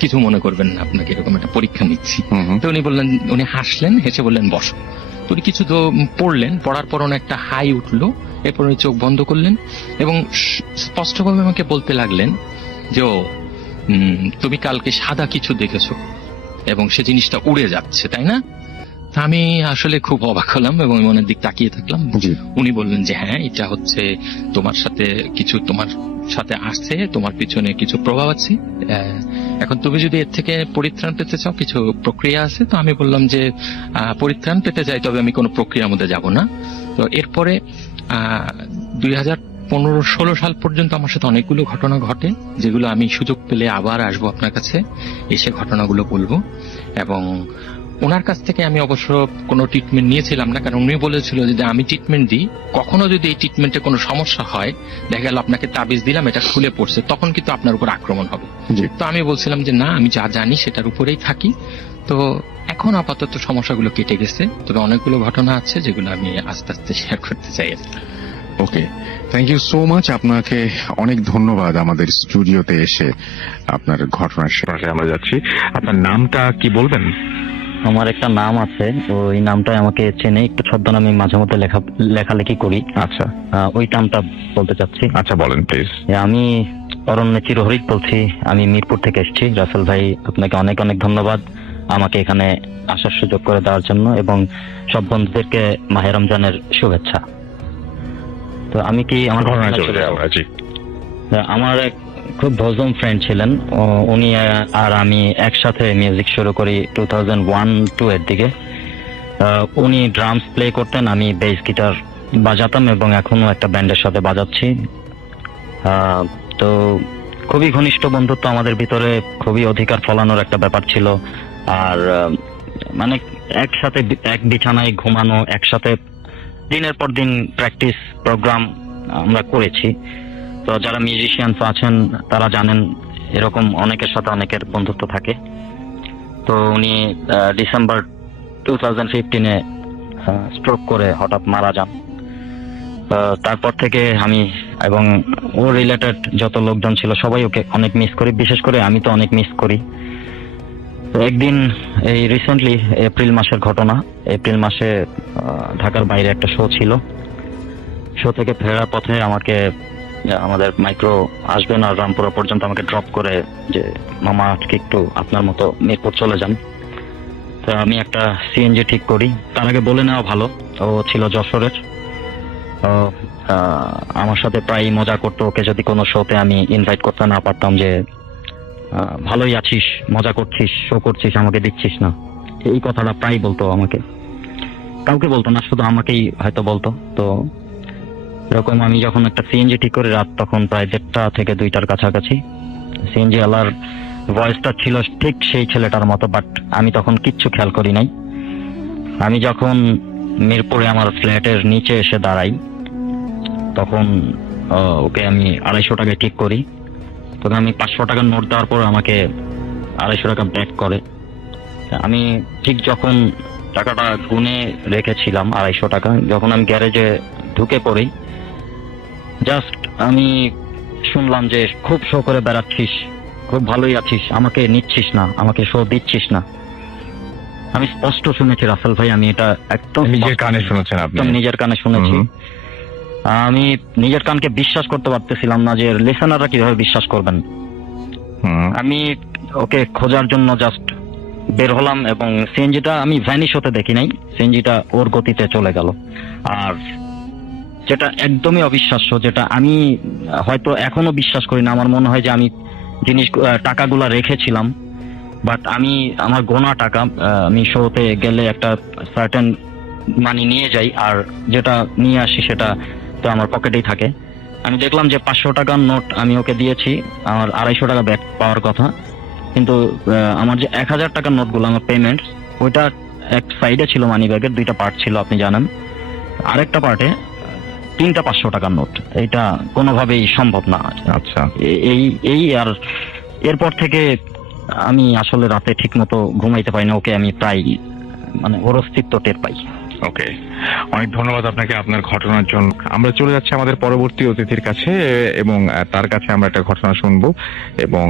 কিছু মনে করবেন না, আপনাকে এরকম একটা পরীক্ষা নিচ্ছি। তো উনি বললেন, উনি হাসলেন, হেসে বললেন বসো। তো উনি কিছু তো পড়লেন, পড়ার পর একটা হাই উঠলো, এরপর উনি চোখ বন্ধ করলেন এবং স্পষ্টভাবে আমাকে বলতে লাগলেন যে ও তুমি কালকে সাদা কিছু দেখেছো এবং সে জিনিসটা উড়ে যাচ্ছে, তাই না? আমি আসলে খুব অবাক হলাম এবং মনের দিক তাকিয়ে থাকলাম। উনি বললেন যে হ্যাঁ, এটা হচ্ছে তোমার সাথে আসছে, তোমার পিছনে কিছু প্রভাব আছে। এখন তুমি যদি এর থেকে পরিত্রাণ পেতে চাও, কিছু প্রক্রিয়া আছে। তো আমি বললাম যে পরিত্রাণ পেতে চাই, তবে আমি কোনো প্রক্রিয়ার মধ্যে যাব না। তো এরপরে 2015-16 সাল পর্যন্ত আমার সাথে অনেকগুলো ঘটনা ঘটে, যেগুলো আমি সুযোগ পেলে আবার আসবো আপনার কাছে, এসে ঘটনাগুলো বলবো। এবং ওনার কাছ থেকে আমি অবশ্য কোনো ট্রিটমেন্ট নিয়েছিলাম না, কারণ উনি বলেছিল যে আমি ট্রিটমেন্ট দিই, কখনো যদি এই ট্রিটমেন্টে কোনো সমস্যা হয়, দেখা গেল আপনাকে তাবিজ দিলাম, এটা খুলে পড়ছে, তখন কিন্তু আপনার উপর আক্রমণ হবে। তো আমি বলছিলাম যে না, আমি যা জানি সেটার উপরেই থাকি। তো এখন আপাতত সমস্যাগুলো কেটে গেছে, তবে অনেকগুলো ঘটনা আছে যেগুলো আমি আস্তে আস্তে শেয়ার করতে চাই। ওকে, থ্যাংক ইউ সো মাচ। আপনাকে অনেক ধন্যবাদ আমাদের স্টুডিওতে এসে আপনার ঘটনার সাথে আমরা যাচ্ছি। আপনার নামটা কি বলবেন? আমার একটা নাম আছে, ওই নামটাই আমাকে চেনে, একটু ছদ্মনামে মাঝে মধ্যে লেখালেখি করি। আচ্ছা, ওই নামটা বলতে চাচ্ছি। আচ্ছা বলেন প্লিজ। আমি অরণ্য চিরহরিত বলছি, আমি মিরপুর থেকে এসেছি। রাসেল ভাই, আপনাকে অনেক অনেক ধন্যবাদ আমাকে এখানে আসার সুযোগ করে দেওয়ার জন্য, এবং সব বন্ধুদেরকে মাহে রমজানের শুভেচ্ছা। তো আমি কি আমার ঘটনায় ঘটনায় চলে চলে যাই যাবো? আমরা, জি। আমার এক খুব ভোজম ফ্রেন্ড ছিলেন, উনি আর আমি একসাথে মিউজিক শুরু করি 2001-2 এর দিকে। উনি ড্রামস প্লে করতেন, আমি বেস গিটার বাজাতাম এবং এখনো একটা ব্যান্ডের সাথে বাজাচ্ছি। তো খুবই ঘনিষ্ঠ বন্ধুত্ব আমাদের ভিতরে, খুবই অধিকার ফলানোর একটা ব্যাপার ছিল। আর মানে একসাথে এক বিছানায় ঘুমানো, একসাথে দিনের পর দিন প্র্যাকটিস প্রোগ্রাম আমরা করেছি। তো যারা মিউজিশিয়ানস আছেন তারা জানেন এরকম অনেকের সাথে অনেকের বন্ধুত্ব থাকে। তো উনি ডিসেম্বর 2015-এ স্ট্রোক করে হঠাৎ মারা যান। তারপর থেকে আমি এবং ওর রিলেটেড যত লোকজন ছিল সবাই ওকে অনেক মিস করি, বিশেষ করে আমি তো অনেক মিস করি। তো একদিন এই রিসেন্টলি এপ্রিল মাসের ঘটনা, এপ্রিল মাসে ঢাকার বাইরে একটা শো ছিল। শো থেকে ফেরার পথে আমাকে আমাদের মাইক্রো আসবেন আর রামপুরা পর্যন্ত আমাকে ড্রপ করে যে মামা আজকে একটু আপনার মতো মিরপুর চলে যান। তো আমি একটা সিএনজি ঠিক করি। তার আগে বলে নেওয়া ভালো, ও ছিল যশোরের। আমার সাথে প্রায় মজা করতো। ওকে যদি কোনো শোতে আমি ইনভাইট করতে না পারতাম যে ভালোই আছিস, মজা করছিস, শো করছিস, আমাকে দিচ্ছিস না, এই কথাটা প্রায় বলতো আমাকে। কাউকে বলতো না, শুধু আমাকেই হয়তো বলতো। তো এরকম আমি যখন একটা সিএনজি ঠিক করি, রাত তখন প্রায় 1:30 থেকে 2টার কাছাকাছি। সিএনজি আলার ভয়েসটা ছিল ঠিক সেই ছেলেটার মতো, বাট আমি তখন কিচ্ছু খেয়াল করি নাই। আমি যখন মিরপুরে আমার ফ্ল্যাটের নিচে এসে দাঁড়াই, তখন ওকে আমি 250 টাকায় ঠিক করি। তখন আমি 500 টাকার নোট দেওয়ার পর আমাকে 250 টাকা ব্যাক করে। আমি ঠিক যখন টাকাটা গুনে রেখেছিলাম 250 টাকা, যখন আমি গ্যারেজে ঢুকে পড়ি, জাস্ট আমি শুনলাম যে খুব শো করে বেড়াচ্ছিস, খুব ভালোই আছিস, আমাকে নিচ্ছিস না, আমাকে শো দিচ্ছিস না। আমি স্পষ্ট শুনেছি রাসেল ভাই, আমি এটা একদম নিজের কানে শুনেছেন আপনি? একদম নিজের কানে শুনেছি। হুম। আমি নিজের কানকে বিশ্বাস করতে পারতেছিলাম না যে লিসেনাররা কিভাবে বিশ্বাস করবেন। হুম। আমি ওকে খোঁজার জন্য জাস্ট বের হলাম এবং সিএনজিটা আমি ভ্যানিশ হতে দেখি নাই, সিএনজিটা ওর গতিতে চলে গেল। আর যেটা একদমই অবিশ্বাস্য, যেটা আমি হয়তো এখনো বিশ্বাস করি না, আমার মনে হয় যে আমি টাকাগুলা রেখেছিলাম, বাট আমি আমার গোনা টাকা, আমি শোতে গেলে একটা সার্টেন মানি নিয়ে যাই, আর যেটা নিয়ে আসি সেটা তো আমার পকেটেই থাকে। আমি দেখলাম যে 500 টাকার নোট আমি ওকে দিয়েছি, আমার 250 টাকা ব্যাক পাওয়ার কথা, কিন্তু আমার যে 1000 টাকার নোটগুলো আমার পেমেন্ট, ওইটা এক সাইডে ছিল মানি ব্যাগের, 2টা পার্ট ছিল আপনি জানেন, আরেকটা পার্টে 3টা 500 টাকার নোট। এটা কোনোভাবেই সম্ভব না। আচ্ছা। এই আর এরপর থেকে আমি আসলে রাতে ঠিক মতো ঘুমাইতে পারি না। ওকে আমি প্রায় মানে ওর অস্তিত্ব টের পাই। ওকে, অনেক ধন্যবাদ আপনাকে আপনার ঘটনার জন্য। আমরা চলে যাচ্ছি আমাদের পরবর্তী অতিথির কাছে এবং তার কাছে আমরা একটা ঘটনা শুনবো। এবং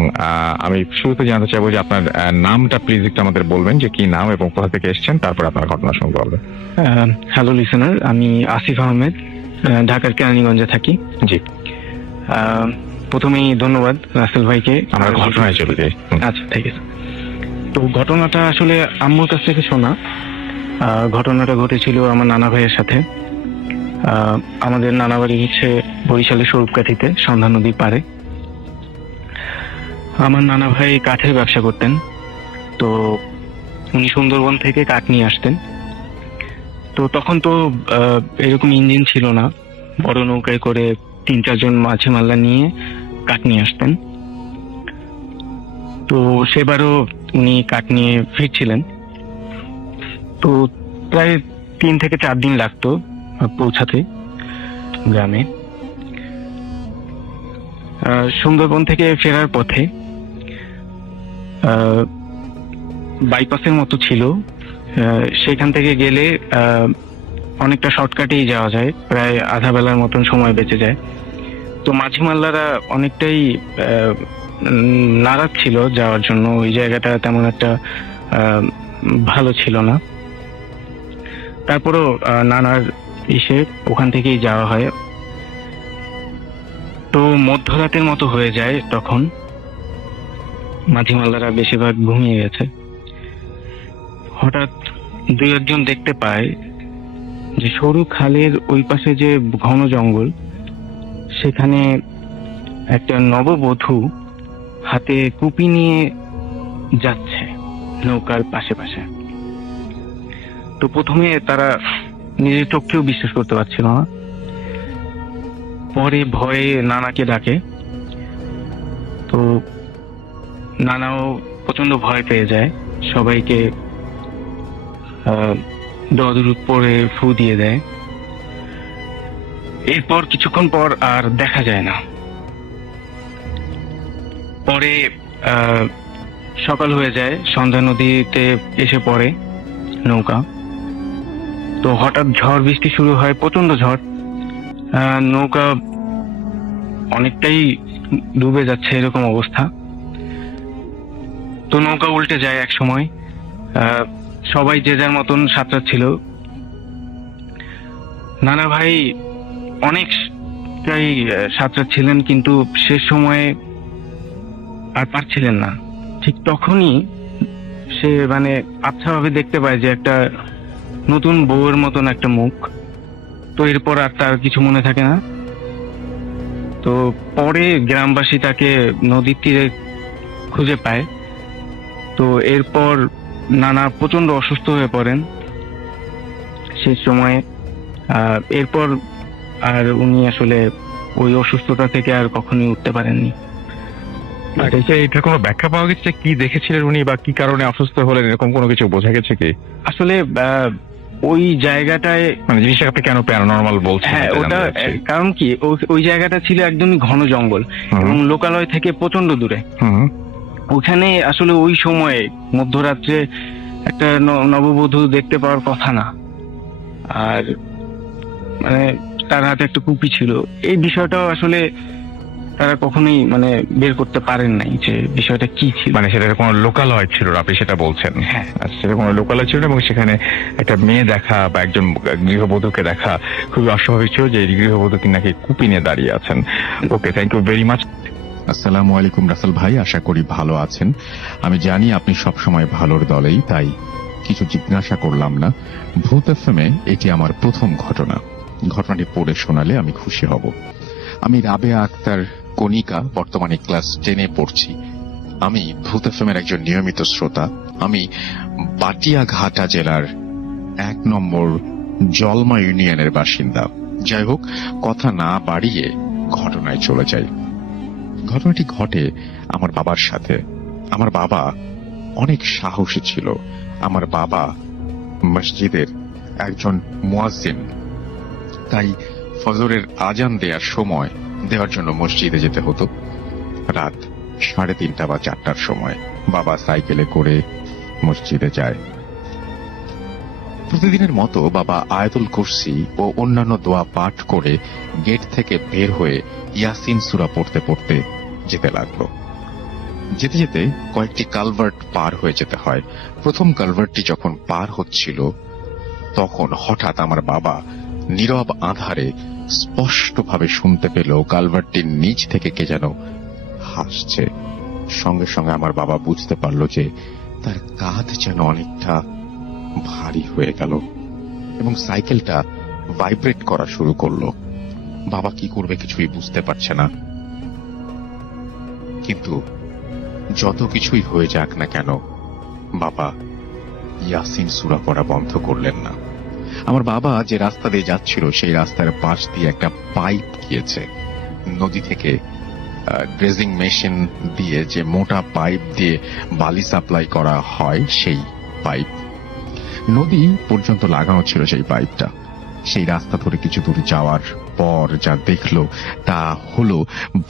আমি শুরুতে জানতে চাইবো যে আপনার নামটা প্লিজ একটু আমাদের বলবেন, যে কি নাম এবং কোথা থেকে এসেছেন, তারপর আপনার ঘটনা শুনবো আমরা। হ্যালো লিসেনার, আমি আসিফ আহমেদ, ঢাকার কেরানীগঞ্জে থাকি। জি। প্রথমেই ধন্যবাদ রাসেল ভাইকে। আমরা ঘটনায় চলে যাই। আচ্ছা, ঠিক আছে। তো ঘটনাটা আসলে আম্মুর কাছ থেকে শোনা। ঘটনাটা ঘটেছিল আমার নানা ভাইয়ের সাথে। আমাদের নানা বাড়ি হচ্ছে বরিশালের স্বরূপকাঠিতে, সন্ধ্যা নদীর পাড়ে। আমার নানা ভাই কাঠের ব্যবসা করতেন। তো উনি সুন্দরবন থেকে কাঠ নিয়ে আসতেন। তো তখন তো এরকম ইঞ্জিন ছিল না, বড় নৌকায় করে 3-4 জন মাঝি মাল্লা নিয়ে কাঠ নিয়ে আসতেন। তো সেবারও উনি কাঠ নিয়ে ফিরছিলেন। তো প্রায় 3 থেকে 4 দিন লাগতো পৌঁছাতে গ্রামে। সুন্দরবন থেকে ফেরার পথে বাইপাসের মতো ছিল, সেখান থেকে গেলে অনেকটা শর্টকাটেই যাওয়া যায়, প্রায় আধা বেলার মতন সময় বেঁচে যায়। তো মাঝি মাল্লারা অনেকটাই নারাজ ছিল যাওয়ার জন্য, ওই জায়গাটা তেমন একটা ভালো ছিল না। তারপরও নানার ওখান থেকেই যাওয়া হয়। তো মধ্যরাতের মতো হয়ে যায়, তখন মাঝি মাল্লারা বেশিরভাগ ঘুমিয়ে গেছে। হঠাৎ 2-1 জন দেখতে পায় যে সরু খালের ওই পাশে যে ঘন জঙ্গল, সেখানে একটা নববধূ হাতে কুপি নিয়ে যাচ্ছে নৌকার পাশে পাশে। তো প্রথমে তারা নিজের চোখকেও বিশ্বাস করতে পারছিল না। পরে ভয়ে নানাকে ডাকে। তো নানাও প্রচন্ড ভয় পেয়ে যায়, সবাইকে দরুদ পরে ফু দিয়ে দেয়। এরপর কিছুক্ষণ পর আর দেখা যায় না। পরে সকাল হয়ে যায়, সন্ধ্যা নদীতে এসে পড়ে নৌকা। তো হঠাৎ ঝড় বৃষ্টি শুরু হয়, প্রচন্ড ঝড়। নৌকা অনেকটাই ডুবে যাচ্ছে, এরকম অবস্থা। তো নৌকা উল্টে যায় এক সময়। সবাই যে যার মতন সাঁতরাচ্ছিল। নানা ভাই অনেকটাই সাঁতরাচ্ছিলেন, কিন্তু শেষ সময়ে আর পারছিলেন না। ঠিক তখনই সে মানে আচ্ছা ভাবে দেখতে পায় যে একটা নতুন বউয়ের মতন একটা মুখ। তো এরপর আর তার কিছু মনে থাকে না। তো পরে গ্রামবাসী তাকে নদীর তীরে খুঁজে পায়। তো এরপর নানা প্রচন্ড অসুস্থ হয়ে পড়েন সেই সময়ে। এরপর আর উনি আসলে ওই অসুস্থতা থেকে আর কখনোই উঠতে পারেননি। এটা কোনো ব্যাখ্যা পাওয়া গেছে কি দেখেছিলেন উনি বা কি কারণে অসুস্থ হলেন, এরকম কোনো কিছু বোঝা গেছে কি? আসলে ওই জায়গাটায় মানে জিনিসটা আপনি কেন প্যারানর্মাল বলছেন? হ্যাঁ, ওটা কারণ কি, ওই জায়গাটা ছিল একদমই ঘন জঙ্গল এবং লোকালয় থেকে প্রচন্ড দূরে। ওখানে আসলে ওই সময়ে মধ্যরাত্রে একটা নববধূ দেখতে পাওয়ার কথা না। আর মানে তার হাতে একটা কুপি ছিল। এই বিষয়টাও আসলে তারা কখনোই মানে বের করতে পারেন নাই যে বিষয়টা কি ছিল। মানে সেটা কোনো লোকালয় ছিল না, আপনি সেটা বলছেন? হ্যাঁ, সেটা কোনো লোকালয় ছিল না, এবং সেখানে একটা মেয়ে দেখা বা একজন গৃহবধূকে দেখা খুবই অস্বাভাবিক ছিল যে গৃহবধূ নাকি কুপি নিয়ে দাঁড়িয়ে আছেন। ওকে, থ্যাংক ইউ ভেরি মাচ। আসসালামু আলাইকুম রাসেল ভাই, আশা করি ভালো আছেন। আমি জানি আপনি সবসময় ভালোর দলেই, তাই কিছু জিজ্ঞাসা করলাম না। ভূত এফএমে এটি আমার প্রথম ঘটনা। ঘটনাটি পড়ে শোনালে আমি খুশি হব। আমি রাবেয়া আক্তার কণিকা, বর্তমানে ক্লাস 10-এ পড়ছি। আমি ভূত এফএমের একজন নিয়মিত শ্রোতা। আমি বাটিয়াঘাটা জেলার 1 নম্বর জলমা ইউনিয়নের বাসিন্দা। যাই হোক, কথা না বাড়িয়ে ঘটনায় চলে যাই। ঘটনাটি ঘটে আমার বাবার সাথে। আমার বাবা অনেক সাহসী ছিল। আমার বাবা মসজিদের একজন মুয়াজ্জিন, তাই ফজরের আজান দেওয়ার জন্য মসজিদে যেতে হতো। রাত 3:30 বা 4টার সময় বাবা সাইকেলে করে মসজিদে যায়। প্রতিদিনের মতো বাবা আয়াতুল কুরসি ও অন্যান্য দোয়া পাঠ করে গেট থেকে বের হয়ে ইয়াসিন সূরা পড়তে পড়তে যেতে লাগলো। যেতে যেতে কয়েকটি কালভার্ট পার হয়ে যেতে হয়। প্রথম কালভার্টটি যখন পার হচ্ছিল, তখন হঠাৎ আমার বাবা নীরব আঁধারে স্পষ্টভাবে শুনতে পেল কালভার্টটির নিচ থেকে কে যেন হাসছে। সঙ্গে সঙ্গে আমার বাবা বুঝতে পারল যে তার কাঁধ যেন অনেকটা ভারী হয়ে গেল এবং সাইকেলটা ভাইব্রেট করা শুরু করলো। বাবা কি করবে কিছুই বুঝতে পারছে না। কিন্তু যত কিছুই হয়ে যাক না কেন, বাবা ইয়াসিন সূরা পড়া বন্ধ করলেন না। আমার বাবা যে রাস্তা দিয়ে যাচ্ছিল সেই রাস্তার পাশ দিয়ে একটা পাইপ গিয়েছে। নদী থেকে ড্রেজিং মেশিন দিয়ে যে মোটা পাইপ দিয়ে বালি সাপ্লাই করা হয়, সেই পাইপ নদী পর্যন্ত লাগানো ছিল সেই পাইপটা। সেই রাস্তা ধরে কিছু দূর যাওয়ার পর যা দেখলো তা হলো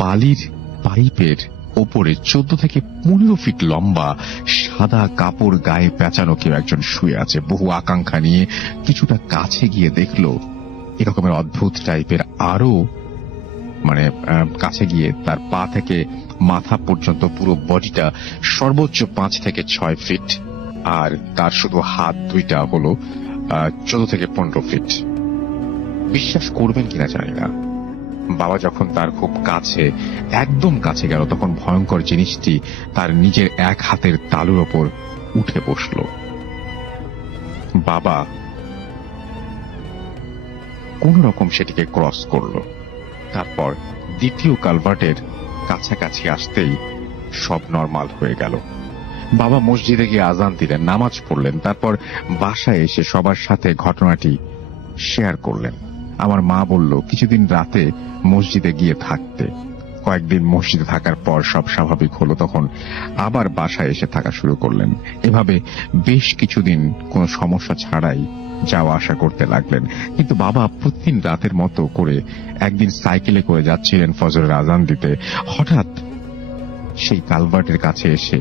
বালির পাইপের ওপরে 14 থেকে 15 ফিট লম্বা সাদা কাপড় গায়ে পেঁচানো কেউ একজন শুয়ে আছে। বহু আকাঙ্ক্ষা নিয়ে কিছুটা কাছে গিয়ে দেখলো এরকমের অদ্ভুত টাইপের আরো কাছে গিয়ে তার পা থেকে মাথা পর্যন্ত পুরো বডিটা সর্বোচ্চ 5 থেকে 6 ফিট, আর তার শুধু হাত দুইটা হলো 14 থেকে 15 ফিট। বিশ্বাস করবেন কিনা জানি না, বাবা যখন তার খুব কাছে, একদম কাছে গেল, তখন ভয়ঙ্কর জিনিসটি তার নিজের এক হাতের তালুর ওপর উঠে বসল। বাবা কোন রকম সেটিকে ক্রস করলো। তারপর দ্বিতীয় কালভার্টের কাছাকাছি আসতেই সব নরমাল হয়ে গেল। বাবা মসজিদে গিয়ে আজান দিলেন, নামাজ পড়লেন, তারপর বাসায় এসে সবার সাথে ঘটনাটি শেয়ার করলেন। আমার মা বলল কিছুদিন রাতে মসজিদে গিয়ে থাকতে। কয়েকদিন মসজিদে থাকার পর সব স্বাভাবিক হলো, তখন আবার বাসায় এসে থাকা শুরু করলেন। এভাবে বেশ কিছুদিন কোনো সমস্যা ছাড়াই যাওয়া আসা করতে লাগলেন। কিন্তু বাবা প্রতিদিন রাতের মতো করে একদিন সাইকেলে করে যাচ্ছিলেন ফজরের আজান দিতে। হঠাৎ সেই কালভার্টের কাছে এসে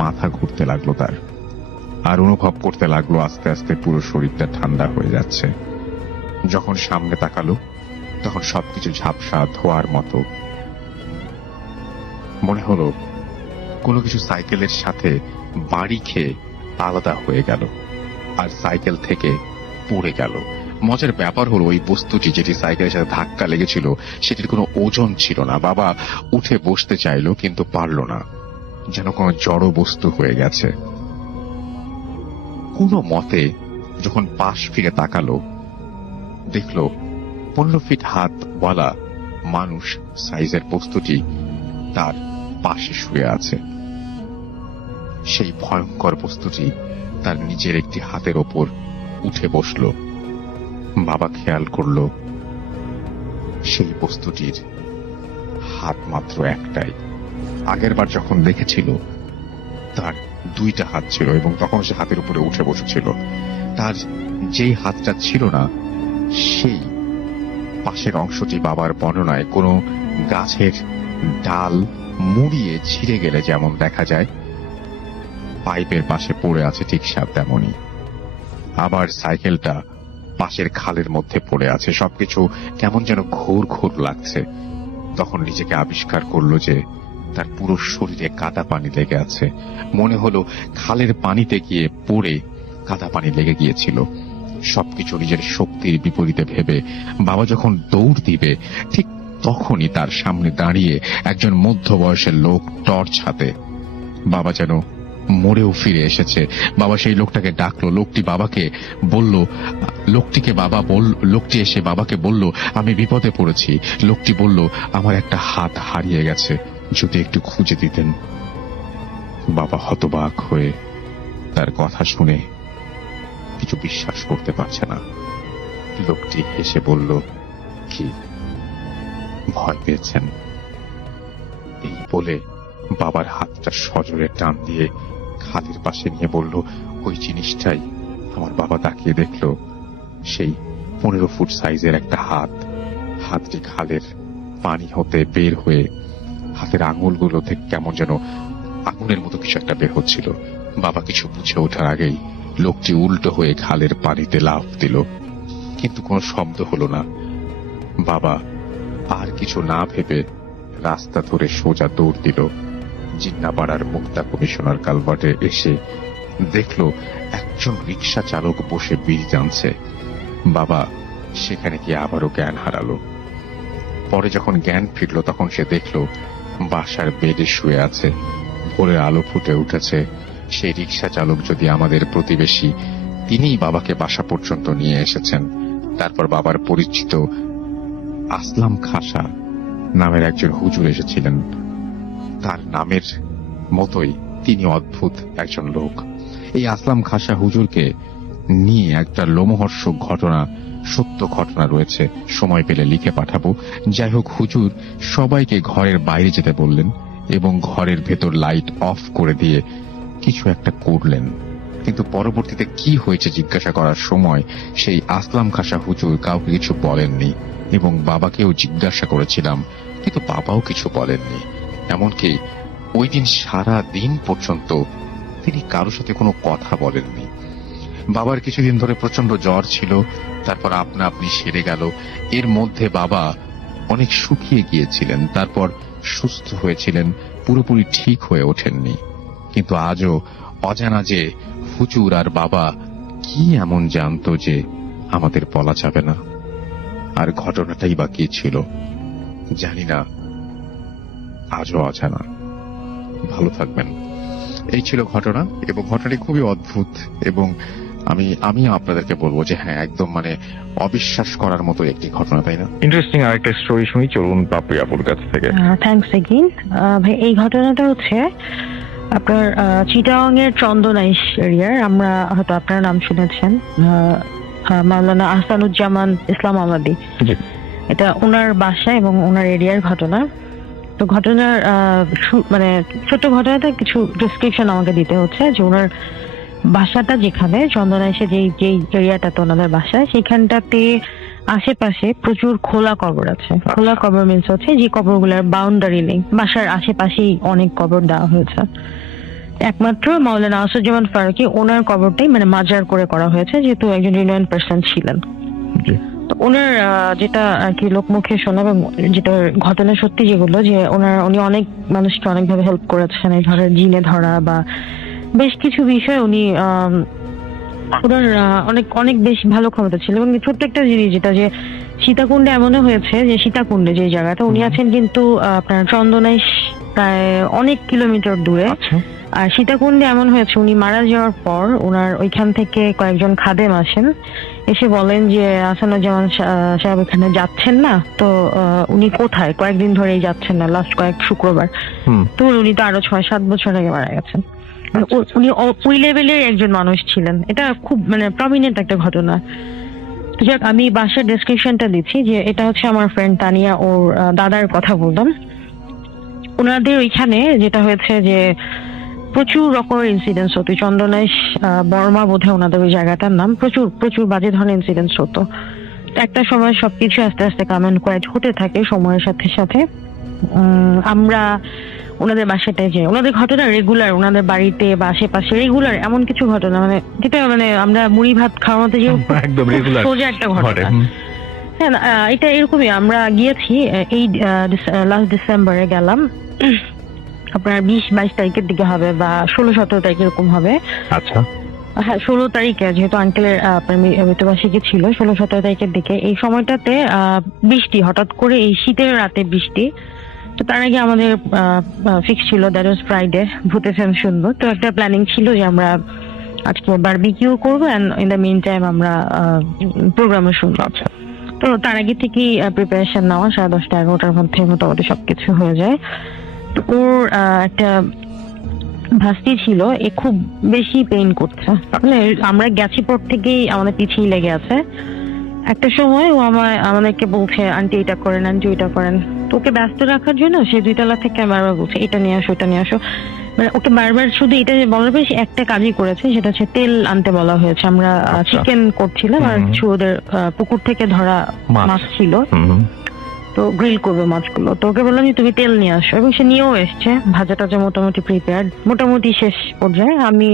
মাথা ঘুরতে লাগলো তার, আর অনুভব করতে লাগলো আস্তে আস্তে পুরো শরীরটা ঠান্ডা হয়ে যাচ্ছে। যখন সামনে তাকালো তখন সবকিছু ঝাপসা ধোয়ার মতো মনে হলো। কোনো কিছু সাইকেলের সাথে বাড়ি খেয়ে আলাদা হয়ে গেল আর সাইকেল থেকে পড়ে গেল। মজার ব্যাপার হলো ওই বস্তুটি যেটি সাইকেলের সাথে ধাক্কা লেগেছিল সেটির কোনো ওজন ছিল না। বাবা উঠে বসতে চাইলো কিন্তু পারল না, যেন কোনো জড় বস্তু হয়ে গেছে। কোনো মতে যখন পাশ ফিরে তাকালো দেখলো 15 ফিট হাতওয়ালা মানুষ সাইজের বস্তুটি তার পাশে শুয়ে আছে। সেই ভয়ঙ্কর বস্তুটি তার নিজের একটি হাতের ওপর উঠে বসল। বাবা খেয়াল করল সেই বস্তুটির হাত মাত্র একটাই। আগেরবার যখন দেখেছিল তার 2টা হাত ছিল এবং তখন সে হাতের উপরে উঠে বসেছিল। তার যেই হাতটা ছিল না সেই পাশের অংশটি বাবার বর্ণনায় কোনো গাছের ডাল মুড়িয়ে ছিঁড়ে গেলে যেমন দেখা যায় পাইপের পাশে পড়ে আছে ঠিক তেমনই। আবার সাইকেলটা পাশের খালের মধ্যে পড়ে আছে। সবকিছু কেমন যেন ঘোর ঘোর লাগছে। তখন নিজেকে আবিষ্কার করলো যে তার পুরো শরীরে কাদা পানি লেগে আছে। মনে হলো খালের পানিতে গিয়ে পড়ে কাদা পানি লেগে গিয়েছিল। সবকিছু নিজের শক্তির বিপরীতে ভেবে বাবা যখন দৌড় দিবে ঠিক তখনই তার সামনে দাঁড়িয়ে একজন মধ্য বয়সের লোক টর্চ হাতে। বাবা যেন মরেও ফিরে এসেছে। বাবা সেই লোকটাকে ডাকলো। লোকটি এসে বাবাকে বলল আমি বিপদে পড়েছি। লোকটি বলল আমার একটা হাত হারিয়ে গেছে, যদি একটু খুঁজে দিতেন। বাবা হতবাক হয়ে তার কথা শুনে কিছু বিশ্বাস করতে পারছে না। লোকটি হেসে বলল, কি ভয় পেয়েছেন? এই বলে বাবার হাতটা সজোরে টান দিয়ে খালের পাশে নিয়ে বলল, ওই জিনিসটাই। আমার বাবা তাকিয়ে দেখল সেই 15 ফুট সাইজের একটা হাত। হাতটি খালের পানি হতে বের হয়ে হাতের আঙুলগুলো থেকে কেমন যেন আগুনের মতো কিছু একটা বের হচ্ছিল। বাবা কিছু বুঝে ওঠার আগেই লোকটি উল্টো হয়ে খালের পানিতে লাফ দিল, কিন্তু কোনো শব্দ হলো না। বাবা আর কিছু না ভেবে রাস্তা ধরে সোজা দৌড় দিল। জিন্নাপাড়ার মুক্তা কমিশনার কালভার্টে এসে দেখলো একজন রিক্সা চালক বসে বিড়ি টানছে। বাবা সেখানে গিয়ে আবারও জ্ঞান হারালো। পরে যখন জ্ঞান ফিরল তখন সে দেখলো বাসার বেডে শুয়ে আছে। ভোরের আলো ফুটে উঠেছে। সেই রিক্সা চালক যদি আমাদের প্রতিবেশী, তিনিই বাবাকে বাসা পর্যন্ত নিয়ে এসেছেন। তারপর বাবার পরিচিত আসলাম খাসা নামের একজন হুজুর এসেছিলেন। তার নামের মতোই তিনি অদ্ভুত একজন লোক। এই আসলাম খাসা হুজুরকে নিয়ে একটা লোমহর্ষক ঘটনা, সত্য ঘটনা রয়েছে, সময় পেলে লিখে পাঠাবো। যাই হোক, হুজুর সবাইকে ঘরের বাইরে যেতে বললেন এবং ঘরের ভেতর লাইট অফ করে দিয়ে কিছু একটা করলেন। কিন্তু পরবর্তীতে কি হয়েছে জিজ্ঞাসা করার সময় সেই আসলাম খাসা হুজুর কাউকে কিছু বলেননি এবং বাবাকেও জিজ্ঞাসা করেছিলাম, কিন্তু বাবাও কিছু বলেননি। এমনকি ওই দিন সারা দিন পর্যন্ত তিনি কারোর সাথে কোনো কথা বলেননি। বাবার কিছুদিন ধরে প্রচন্ড জ্বর ছিল, তারপর আপনা আপনি সেরে গেল। এর মধ্যে বাবা অনেক শুকিয়ে গিয়েছিলেন, তারপর সুস্থ হয়েছিলেন, পুরোপুরি ঠিক হয়ে ওঠেননি। কিন্তু আজও অজানা যে হুজুর আর বাবা কি এমন জানতো যে আমাদের বলা যাবে না। আর ঘটনাটাই বা কি ছিল জানি না, আজও অজানা। ভালো থাকবেন। এই ছিল ঘটনা, এবং ঘটনাটি খুবই অদ্ভুত এবং আমি আপনাদেরকে বলবো যে হ্যাঁ একদম মানে অবিশ্বাস করার মতো একটি ঘটনা, তাই না? ইন্টারেস্টিং আরেকটা স্টোরি শুনি, চলুন পাপড়ি আপুর কাছ থেকে। Thanks again. ভাই এই ঘটনাটা হচ্ছে আপনার চিটাগাং এর চন্দনাইশ এরিয়ার, আমরা হয়তো আপনার নাম শুনেছেন, মাওলানা আহসানুজ্জামান ইসলাম আমাদি, এটা ওনার বাসা এবং ওনার এরিয়ার ঘটনা। তো ঘটনার মানে ছোট ঘটনাটা কিছু ডিসক্রিপশন আমাকে দিতে হচ্ছে যে ওনার বাসাটা যেখানে চন্দনাইশে যেই এরিয়াটাতে ওনাদের বাসা, সেখানটাতে আশেপাশে প্রচুর খোলা কবর আছে। খোলা কবর মিনস হচ্ছে যে কবরগুলোর বাউন্ডারি নেই, বাসার আশেপাশেই অনেক কবর দেওয়া হয়েছে। একমাত্র মাওলানা আসাদুজ্জামান ফারুকী ওনার কবরটাই মানে মাজার করে করা হয়েছে, যেহেতু একজন রিনোয়েন্ট পার্সন ছিলেন। তো ওনার যেটা আর কি লোকমুখে শোনা এবং যেটা ঘটনা সত্যি যেগুলো, যে উনি অনেক মানুষকে অনেকভাবে হেল্প করেছেন, এই ধরনের জিনে ধরা বা বেশ কিছু বিষয় উনি ওনার অনেক অনেক বেশি ভালো ক্ষমতা ছিল। এবং ছোট্ট একটা জিনিস যেটা, যে সীতাকুণ্ডে এমনও হয়েছে যে সীতাকুণ্ডে যে জায়গাটা উনি আছেন কিন্তু আপনার চন্দনাইশ প্রায় অনেক কিলোমিটার দূরে। আর সীতাকুণ্ডে এমন হয়েছে উনি মারা যাওয়ার পর ওনার ওইখান থেকে কয়েকজন খাদেম আসেন, এসে বলেন যে আহসানুজ্জামান সাহেব এখানে যাচ্ছেন না, তো উনি কোথায়, কয়েকদিন ধরেই যাচ্ছেন না, লাস্ট কয়েক শুক্রবার। তো উনি তো আরো 6-7 বছর আগে মারা গেছেন। উনি ওই লেভেলের একজন মানুষ ছিলেন, এটা খুব মানে প্রমিনেন্ট একটা ঘটনা। যাক, আমি বাসার ডেসক্রিপশনটা দিচ্ছি, যে এটা হচ্ছে আমার ফ্রেন্ড তানিয়া ওর দাদার কথা বললাম। ওনাদের ওইখানে যেটা হয়েছে যে প্রচুর রকমের ইনসিডেন্টস হতো, চন্দনাইশ বর্মা বোধহয় ওনাদের ওই জায়গাটার নাম, প্রচুর প্রচুর বাজে ধরনের ইনসিডেন্টস হতো। একটা সময় সবকিছু আস্তে আস্তে কাম অ্যান্ড কোয়াইট হতে থাকে সময়ের সাথে সাথে। আমরা ওনাদের বাসাটায় যে ওনাদের ঘটনা রেগুলার, ওনাদের বাড়িতে বা আশেপাশে রেগুলার এমন কিছু ঘটনা, মানে যেটা মানে আমরা মুড়ি ভাত খাওয়ার মতো যে একদম রেগুলার সোজা একটা ঘটনা। হ্যাঁ, এটা এরকমই। আমরা গিয়েছি এই লাস্ট ডিসেম্বরে গেলাম, আপনার 20-22 তারিখের দিকে হবে বা 16-17 তারিখ এরকম হবে। আচ্ছা, হ্যাঁ 16 তারিখে, যেহেতু আঙ্কেলের মৃত্যুবার্ষিকী ছিল 16-17 তারিখের দিকে। এই সময়টাতে বৃষ্টি, হঠাৎ করে এই শীতের রাতে বৃষ্টি। তো তার আগে আমাদের ফিক্স ছিল দ্যাট ওয়াজ ফ্রাইডে, ভূতে ফেম শুনবো। তো একটা প্ল্যানিং ছিল যে আমরা আজকে বারবিকিউ করবো and in the meantime আমরা প্রোগ্রামে শুনবো। আচ্ছা, তো তার আগে থেকেই প্রিপারেশন নেওয়া, 10:30-11টার মধ্যে মোটামুটি সবকিছু হয়ে যায়। তো ওর একটা ভাস্তি ছিল, এ খুব বেশি পেইন করছে, মানে আমরা গেছি পর থেকেই আমাদের পিছিয়ে লেগে আছে। একটা সময় ও আমাদেরকে বলছে আন্টি এটা করেন, আন্টি ওইটা করেন। তো ওকে ব্যস্ত রাখার জন্য সে 2 তলা থেকে বারবার বলছে এটা নিয়ে আসো, এটা নিয়ে আসো। মানে ওকে বারবার শুধু এটা বলার পরে সে একটা কাজই করেছে, সেটা হচ্ছে তেল আনতে বলা হয়েছে। আমরা চিকেন করছিলাম আর কিছু ওদের পুকুর থেকে ধরা মাছ ছিল, তো গ্রিল করবে মাছগুলো। তো ওকে বললাম যে তুমি তেল নিয়ে আসো, এবং সে নিয়েও এসছে। ভাজা টাজা মোটামুটি প্রিপেয়ার্ড, মোটামুটি শেষ পর্যায়ে আমি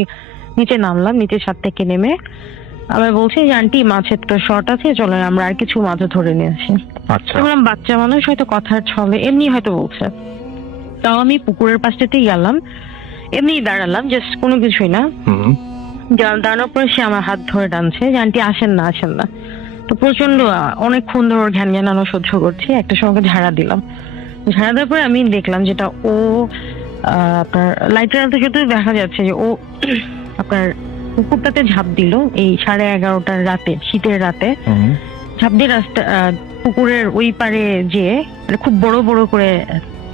নিচে নামলাম। নিচে ছাদ থেকে নেমে আবার বলছি যে আন্টি মাছের তো শর্ট আছে, চলেন আমরা আর কিছু মাছ ধরে নিয়ে আসি। আচ্ছা, বললাম বাচ্চা মানুষ হয়তো কথার ছলে এমনি হয়তো বলছে। তাও আমি পুকুরের পাশটাতেই গেলাম, এমনি দাঁড়ালাম, জাস্ট কোনো কিছুই না। দাঁড়ানোর পরে সে আমার হাত ধরে টানছে যে আন্টি আসেন না, আসেন না। তো প্রচন্ড অনেকক্ষণ ধরে ওর ঘ্যান ঘ্যানানো সহ্য করছি। একটা সময় ঝাড়া দিলাম, ঝাড়া দেওয়ার পরে আমি দেখলাম যেটা ও আপনার লাইটের আলোতে যত দেখা যাচ্ছে যে ও আপনার পুকুরটাতে ঝাঁপ দিল এই 11:30টার রাতে, শীতের রাতে ঝাঁপ দিয়ে রাস্তা পুকুরের ওই পারে যে খুব বড় বড় করে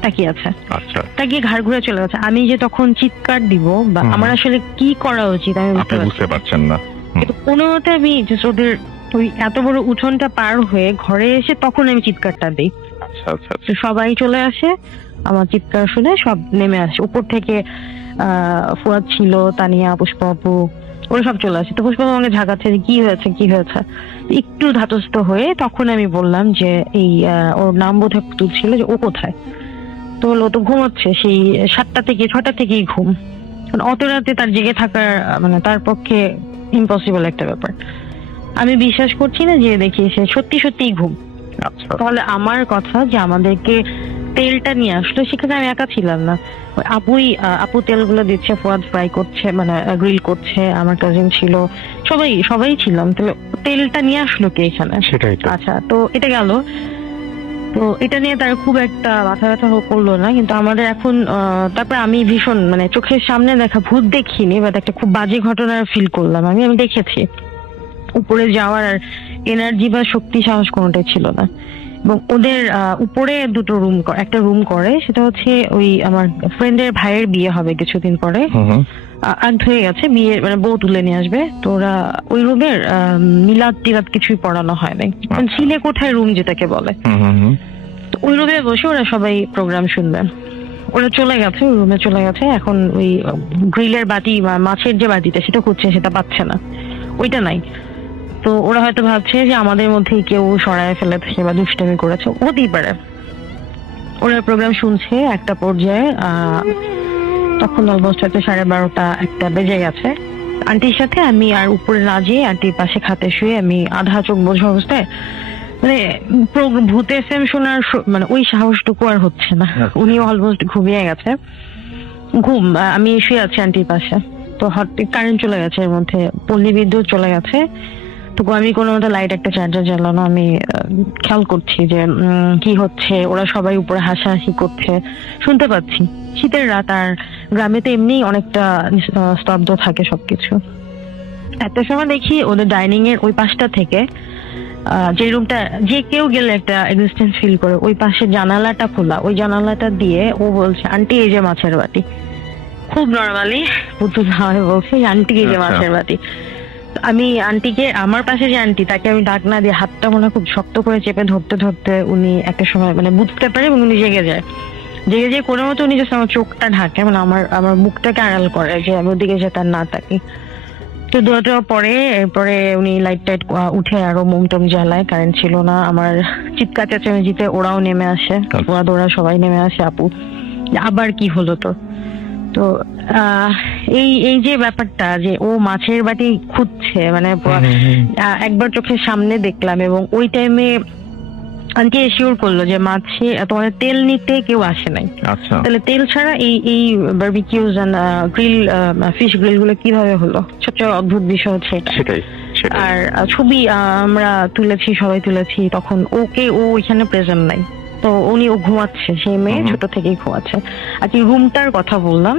তাকিয়ে আছে। আচ্ছা, তাকিয়ে ঘাড় ঘুরে চলে গেছে। আমি যে তখন চিৎকার দিব বা আমার আসলে কি করা উচিত আমি বুঝতে পারছেন না, কিন্তু কোনো মতে আমি ওদের ওই এত বড় উঠোনটা পার হয়ে ঘরে এসে তখন আমি চিৎকারটা দিই। আচ্ছা আচ্ছা, সবাই চলে আসে, আমার চিৎকার শুনে সব নেমে আসে। উপর থেকে ফুয়াদ ছিল, তানিয়া, পুষ্পাপু, ওরা সব চলে আসে। তো পুষ্পাপু আমাকে ঝাঁকাচ্ছে যে কি হয়েছে কি হয়েছে। একটু ধাতস্থ হয়ে তখন আমি বললাম যে এই ওর নাম বোধহয় পুতুল ছিল, যে ও কোথায়। তো বললো তো ঘুমোচ্ছে, সেই 7টা থেকে 6টা থেকেই ঘুম। অত রাতে তার জেগে থাকার মানে তার পক্ষে ইম্পসিবল একটা ব্যাপার। আমি বিশ্বাস করছি না যে দেখি সে সত্যি সত্যিই ঘুম। আচ্ছা, তাহলে আমার কথা যে আমাদেরকে তেলটা নিয়ে আসলো, সেখানে আমি একা ছিলাম না, আপু তেলগুলো দিচ্ছে, ফুয়াদ ফ্রাই করছে মানে গ্রিল করছে, আমার কাজিন ছিল, সবাই ছিলাম। তাহলে তেলটা নিয়ে আসলো কে এখানে? সেটাই তো। আচ্ছা, তো এটা গেল। তো এটা নিয়ে তার খুব একটা মাথা ব্যথা করলো না, কিন্তু আমাদের এখন তারপর আমি ভীষণ মানে চোখের সামনে দেখা ভূত দেখিনি, বাট একটা খুব বাজে ঘটনা ফিল করলাম। আমি দেখেছি উপরে যাওয়ার এনার্জি বা শক্তি সাহস কোনোটাই ছিল না। এবং ওদের উপরে দুটো রুম, একটা রুম করে, সেটা হচ্ছে ওই আমার ফ্রেন্ডের ভাইয়ের বিয়ে হবে কিছুদিন পরে, আগ হয়ে গেছে, বিয়ে মানে বউ তুলে নিয়ে আসবে। তো ওরা ওই রুমের মিলাদ টিলাদ কিছুই পড়ানো হয় নাই, ছিলে কোঠায় রুম যেটাকে বলে। তো ওই রুমে বসে ওরা সবাই প্রোগ্রাম শুনবে। ওরা চলে গেছে, ওই রুমে চলে গেছে। এখন ওই গ্রিলের বাটি বা মাছের যে বাটিটা সেটা খুঁজছে, সেটা পাচ্ছে না, ওইটা নাই। তো ওরা হয়তো ভাবছে যে আমাদের মধ্যেই কেউ সরায় ফেলেছে বা দুষ্টামি করেছে, হতেই পারে। ওরা প্রোগ্রাম শুনছে, একটা পর্যায়ে তখন অলমোস্ট হয়তো 12:30-1টা বেজে গেছে। আন্টির সাথে আমি আর উপরে না যেয়ে আন্টির পাশে খাতে শুয়ে আমি আধা চোখ বোঝা অবস্থায় মানে ভূত এফএম শোনার মানে ওই সাহসটুকু আর হচ্ছে না। উনি অলমোস্ট ঘুমিয়ে গেছে, ঘুম। আমি শুয়ে আছি আন্টির পাশে। তো হঠাৎ কারেন্ট চলে গেছে, এর মধ্যে পল্লী বিদ্যুৎ চলে গেছে। তো আমি কোনো মতো লাইট একটা চার্জার জ্বালানো, আমি খেয়াল করছি যে কি হচ্ছে। ওরা সবাই উপরে হাসাহাসি করছে, শুনতে পাচ্ছি। শীতের রাত, আর গ্রামে তো এমনি অনেকটা স্তব্ধ থাকে সবকিছু। একটা সময় দেখি ওদের ডাইনিং এর ওই পাশটা থেকে যে রুমটা যে কেউ গেলে একটা এক্সিস্টেন্স ফিল করে, ওই পাশে জানালাটা খোলা, ওই জানালাটা দিয়ে ও বলছে, আন্টি এই যে মাছের বাটি। খুব নর্মালি পুতুল ভাবে বলছে, আন্টি এই যে মাছের বাটি। আমি আন্টিকে, আমার পাশে যে আন্টি, তাকে আমি ডাক না দিয়ে হাতটা মনে খুব শক্ত করে চেপে ধরতে ধরতে উনি একটা সময় মানে বুঝতে পারে এবং উনি জেগে যায়। জেগে যেয়ে কোনো মতো উনি জাস্ট আমার চোখটা ঢাকে, মানে আমার মুখটাকে আড়াল করে যে আমি ওদিকে যে তার না তাকি। তো দৌড়াতে পরে এরপরে উনি লাইট টাইট উঠে আরো মোমটম জ্বালায়, কারেন্ট ছিল না। আমার চিৎকার চেঁচামেচিতে ওরাও নেমে আসে, ওরা দৌড়া সবাই নেমে আসে, আপু আবার কি হলো তো। তো এই যে ব্যাপারটা যে ও মাছের বাটি খুঁজছে, মানে একবার চোখের সামনে দেখলাম। এবং ওই টাইমে আন্টি এশিওর করলো যে মাছে তোমাদের তেল নিতে কেউ আসে নাই। আচ্ছা, তাহলে তেল ছাড়া এই বারবিকিউজ এন্ড গ্রিল ফিশ গ্রিল গুলো কিভাবে হলো? সবচেয়ে অদ্ভুত বিষয় হচ্ছে এটা। সেটাই। আর ছবি আমরা তুলেছি, সবাই তুলেছি, তখন ও এখানে প্রেজেন্ট নাই। তো ও ঘুমাচ্ছে, সেই মেয়ে ছোট থেকেই ঘুমাচ্ছে। আর কি রুমটার কথা বললাম,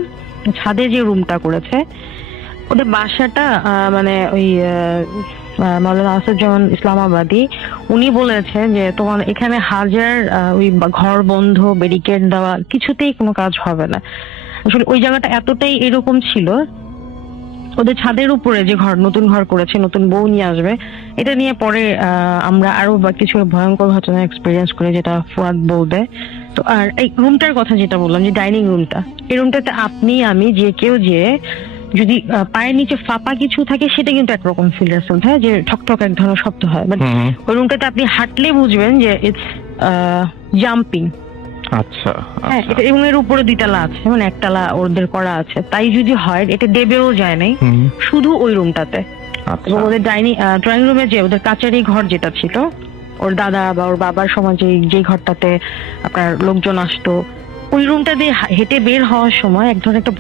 ছাদে যে রুমটা করেছে, ওদের বাসাটা মানে ওই মাওলানা আসাদুজ্জামান ইসলামাবাদী, উনি বলেছেন যে তোমার এখানে হাজার ওই ঘর বন্ধ, ব্যারিকেড দেওয়া, কিছুতেই কোনো কাজ হবে না। আসলে ওই জায়গাটা এতটাই এরকম ছিল। ওদের ছাদের উপরে যে নতুন ঘর করেছে, নতুন বউ নিয়ে আসবে, এটা নিয়ে পরে আমরা আরো কিছু ভয়ঙ্কর ঘটনা এক্সপিরিয়েন্স করে, যেটা ফুয়াদ বলবে। তো আর এই রুমটার কথা যেটা বললাম, যে ডাইনিং রুমটা, এই রুমটাতে আপনি আমি যে কেউ যে যদি পায়ের নিচে ফাঁপা কিছু থাকে, সেটা কিন্তু একরকম ফিল আসে, হ্যাঁ, যে ঠকঠক এক ধরনের শব্দ হয়। বাট ওই রুমটাতে আপনি হাঁটলে বুঝবেন যে ইটস জাম্পিং। আচ্ছা, হ্যাঁ, এটা এবং এর উপরে 2 তলা আছে, মানে 1 তলা ওদের করা আছে। তাই যদি হয়, এটা দেবেও যায় নাই, শুধু ওই রুমটাতে। এবং ওদের ড্রয়িং রুমে যে ওদের কাচারি ঘর যেটা ছিল, ওর দাদা বা ওর বাবার সময় যে ঘরটাতে আপনার লোকজন আসতো, ওই রুমটা দিয়ে হেঁটে বের হওয়ার সময় এক ধরনের একটা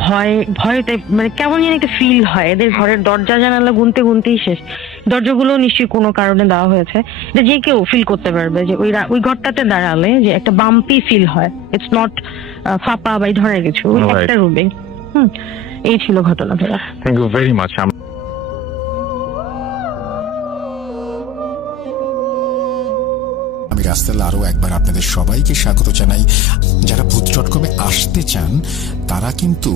ভয় টাইপ, মানে কেমন যেন একটা ফিল হয়। এদের ঘরের দরজা জানালা গুনতেই শেষ। দরজাগুলো নিশ্চয়ই কোনো কারণে দেওয়া হয়েছে, এটা যে কেউ ফিল করতে পারবে যে ওই ঘরটাতে দাঁড়ালে যে একটা বাম্পি ফিল হয়। ইটস নট ফাঁপা বা এই ধরনের কিছু, একটা রুমে। এই ছিল ঘটনা। Thank you very much. আমি রাস্তাল আরো একবার আপনাদের সবাইকে স্বাগত জানাই। যারা ভূত.com আসতে চান, তারা কিন্তু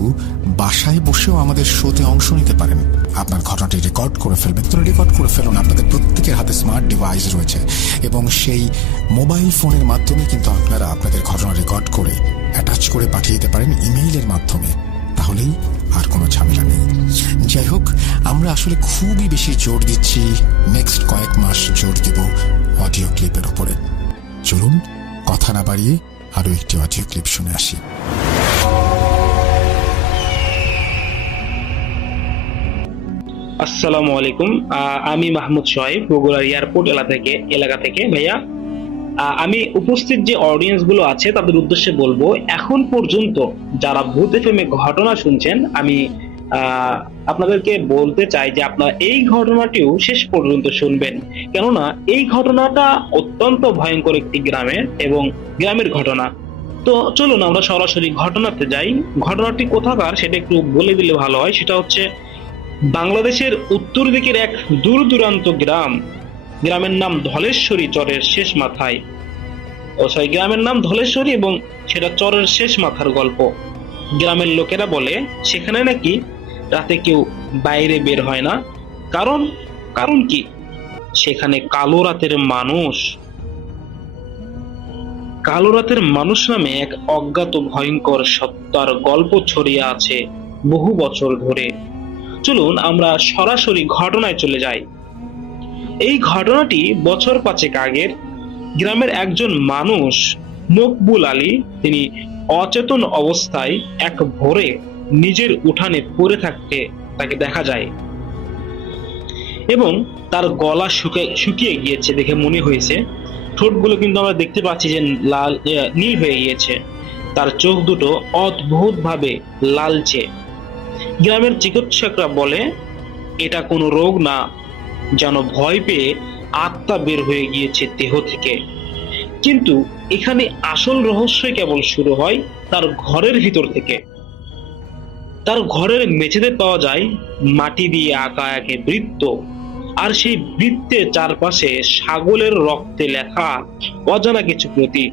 বাসায় বসেও আমাদের শোতে অংশ নিতে পারেন। আপনার ঘটনাটি রেকর্ড করে ফেলবেন, তো রেকর্ড করে ফেলুন। আপনাদের প্রত্যেকের হাতে স্মার্ট ডিভাইস রয়েছে, এবং সেই মোবাইল ফোনের মাধ্যমে কিন্তু আপনারা আপনাদের ঘটনা রেকর্ড করে অ্যাটাচ করে পাঠিয়ে দিতে পারেন ইমেইলের মাধ্যমে। তাহলেই আর কোনো ঝামেলা নেই। যাই হোক, আমরা আসলে খুবই বেশি জোর দিচ্ছি, নেক্সট কয়েক মাস জোর দিব অডিও ক্লিপের উপরে। চলুন কথা না বাড়িয়ে আরো একটি অডিও ক্লিপ শুনে আসি। আসসালামু আলাইকুম, আমি মাহমুদ সোহাইব, বগুড়ার এয়ারপোর্ট এলাকা থেকে। ভাইয়া, আমি উপস্থিত যে অডিয়েন্স গুলো আছে তাদের উদ্দেশ্যে বলবো, এখন পর্যন্ত যারা ভূত এফএম ঘটনা শুনছেন, আমি আপনাদেরকে বলতে চাই যে আপনারা এই ঘটনাটিও শেষ পর্যন্ত শুনবেন, কেননা এই ঘটনাটা অত্যন্ত ভয়ঙ্কর একটি গ্রামের ঘটনা। তো চলুন আমরা সরাসরি ঘটনাতে যাই। ঘটনাটি কোথাকার সেটা একটু বলে দিলে ভালো হয়। সেটা হচ্ছে বাংলাদেশের উত্তর দিকের এক দূর দূরান্ত গ্রামের নাম ধলেশ্বরী, চরের শেষ মাথায়। গ্রামের নাম ধলেশ্বরী এবং সেটা চরের শেষ মাথার গল্প। গ্রামের লোকেরা বলে সেখানে নাকি রাতে কেউ বাইরে বের হয় না। কারণ কি, সেখানে কালো রাতের মানুষ নামে এক অজ্ঞাত ভয়ঙ্কর সত্তার গল্প ছড়িয়ে আছে বহু বছর ধরে। চলুন আমরা সরাসরি ঘটনায় চলে যাই। এই ঘটনাটি বছর 5 আগের। গ্রামের একজন মানুষ মকবুল আলী, তিনি অচেতন অবস্থায় এক ভোরে নিজের উঠানে পড়ে থাকতে তাকে দেখা যায় এবং তার গলা শুকিয়ে গিয়েছে দেখে মনে হয়েছে। ঠোঁটগুলো কিন্তু আমরা দেখতে পাচ্ছি যে নীল হয়ে গিয়েছে। তার চোখ দুটো অদ্ভুত ভাবে লালচে। গ্রামের চিকিৎসকরা বলে এটা কোনো রোগ না, যেন ভয় পেয়ে আত্মা বের হয়ে গিয়েছে দেহ থেকে। কিন্তু এখানে আসল রহস্যই কেবল শুরু হয় তার ঘরের ভিতর থেকে। তার ঘরের মেঝেতে পাওয়া যায় মাটি দিয়ে আঁকা এক বৃত্ত, আর সেই বৃত্তের চারপাশে ছাগলের রক্তে লেখা অজানা কিছু প্রতীক।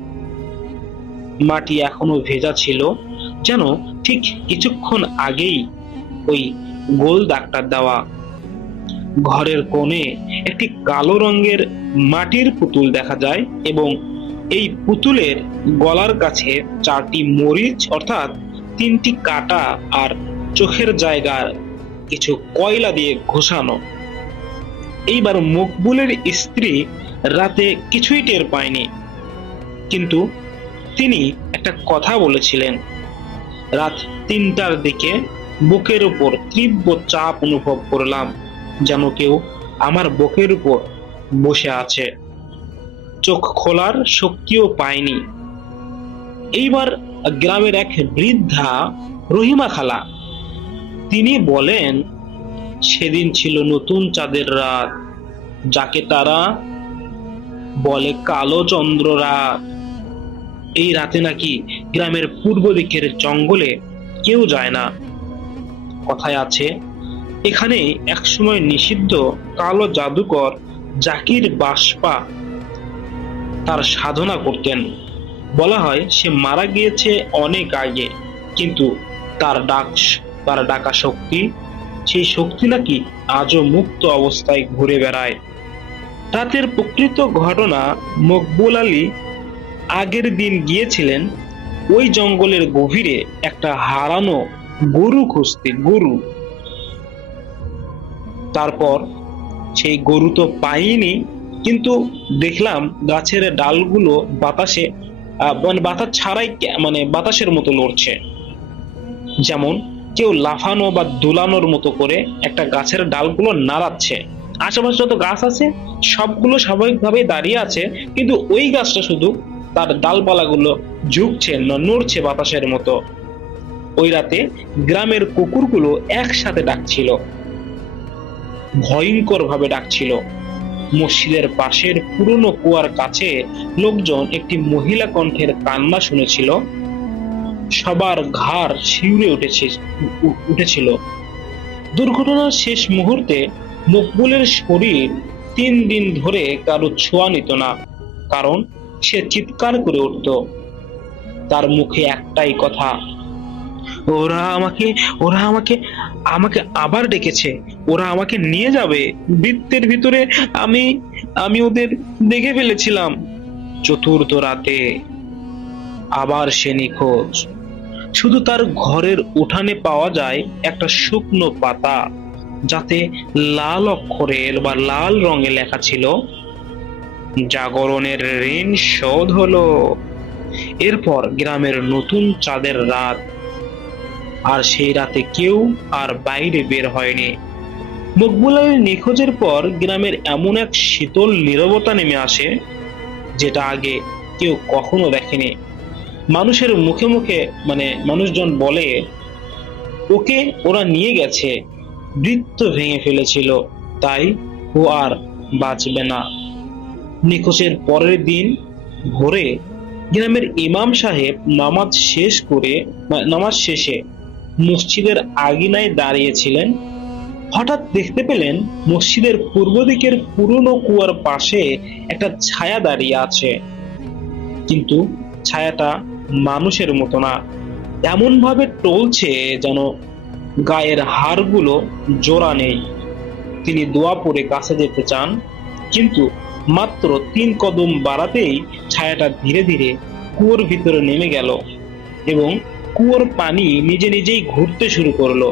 মাটি এখনো ভেজা ছিল, যেন ঠিক কিছুক্ষণ আগেই ওই গোল দাগটা দেওয়া। ঘরের কোণে একটি কালো রঙের মাটির পুতুল দেখা যায় এবং এই পুতুলের গলার কাছে 4টি মরিচ অর্থাৎ 3টি কাঁটা আর চোখের জায়গার কিছু কয়লা দিয়ে ঘষানো। এইবার মকবুলের স্ত্রী রাতে কিছুই টের পায়নি, কিন্তু তিনি একটা কথা বলেছিলেন। রাত 3টার দিকে বুকের উপর তীব্র চাপ অনুভব করলাম, যেন কেউ আমার বুকের উপর বসে আছে। চোখ খোলার শক্তিও পাইনি। এইবার গ্রামের এক বৃদ্ধা রহিমা খালা, তিনি বলেন সেদিন ছিল নতুন চাঁদের রাত, যাকে তারা বলে কালো চন্দ্র রাত। এই রাতে নাকি গ্রামের পূর্ব দিকের জঙ্গলে কেউ যায় না। কথায় আছে এখানে একসময় নিষিদ্ধ কালো জাদুকর জাকির বাসপা তার সাধনা করতেন। বলা হয় সে মারা গিয়েছে অনেক আগে, কিন্তু তার ডাকা শক্তি, সেই শক্তি নাকি আজও মুক্ত অবস্থায় ঘুরে বেড়ায়। রাতের প্রকৃত ঘটনা, মকবুল আলী আগের দিন গিয়েছিলেন ওই জঙ্গলের গভীরে একটা হারানো গরু খুঁজতে। তারপর সেই গরু তো পাইনি, কিন্তু দেখলাম গাছের ডালগুলো বাতাসে বাতাস ছাড়াই বাতাসের মতো লড়ছে, যেমন কেউ লাফানো বা দুলানোর মতো করে একটা গাছের ডালগুলো নাড়াচ্ছে। আশেপাশে যত গাছ আছে সবগুলো স্বাভাবিকভাবে দাঁড়িয়ে আছে, কিন্তু ওই গাছটা শুধু তার ডালপালাগুলো ঝুঁকছে, নড়ছে বাতাসের মতো। ওই রাতে গ্রামের কুকুরগুলো একসাথে ডাকছিল, ভয়ঙ্কর ভাবে ডাকছিল। মসজিদের পাশের পুরনো কুয়ার কাছে লোকজন একটি মহিলা কণ্ঠের কান্না শুনেছিল। সবার ঘাড় শিউরে উঠেছিল। দুর্ঘটনার শেষ মুহূর্তে মকবুলের শরীর 3 দিন ধরে কারো ছোঁয়া নিত না, কারণ সে চিৎকার করে উঠত। তার মুখে একটাই কথা, ওরা আমাকে আবার ডেকেছে, ওরা আমাকে নিয়ে যাবে। বৃত্তের ভিতরে আমি ওদের দেখে ফেলেছিলাম। চতুর্থ রাতে আবার সে নিখোঁজ। শুধু তার ঘরের উঠানে পাওয়া যায় একটা শুকনো পাতা, যাতে লাল অক্ষরে বা লাল রঙে লেখা ছিল, জাগরণের ঋণ শোধ হলো। এরপর গ্রামের নতুন চাঁদের রাত, আর সেই রাতে কেউ আর বাইরে বের হয়নি। মকবুল আলীর নিখোঁজের পর গ্রামের এমন এক শীতল নীরবতা নেমে আসে, যেটা আগে কেউ কখনো দেখেনি। মানুষের মুখে মুখে মানুষজন বলে ওকে ওরা নিয়ে গেছে, বৃত্ত ভেঙে ফেলেছিল, তাই ও আর বাঁচবে না। নিখোঁজের পরের দিন ভোরে গ্রামের ইমাম সাহেব নামাজ শেষে মসজিদের আঙিনায় দাঁড়িয়েছিলেন। হঠাৎ দেখতে পেলেন মসজিদের পূর্ব দিকের পুরনো কুয়ার পাশে একটা ছায়া দাঁড়িয়ে আছে, কিন্তু ছায়াটা মানুষের মতো না, এমন ভাবে টলছে যেন গায়ের হাড়গুলো জোড়া নেই। তিনি দোয়া পড়ে কাছে যেতে চান, কিন্তু মাত্র 3 কদম বাড়াতেই ছায়াটা ধীরে ধীরে কুয়োর ভিতরে নেমে গেল এবং কুয়োর পানি নিজে নিজেই ঘুরতে শুরু করলো।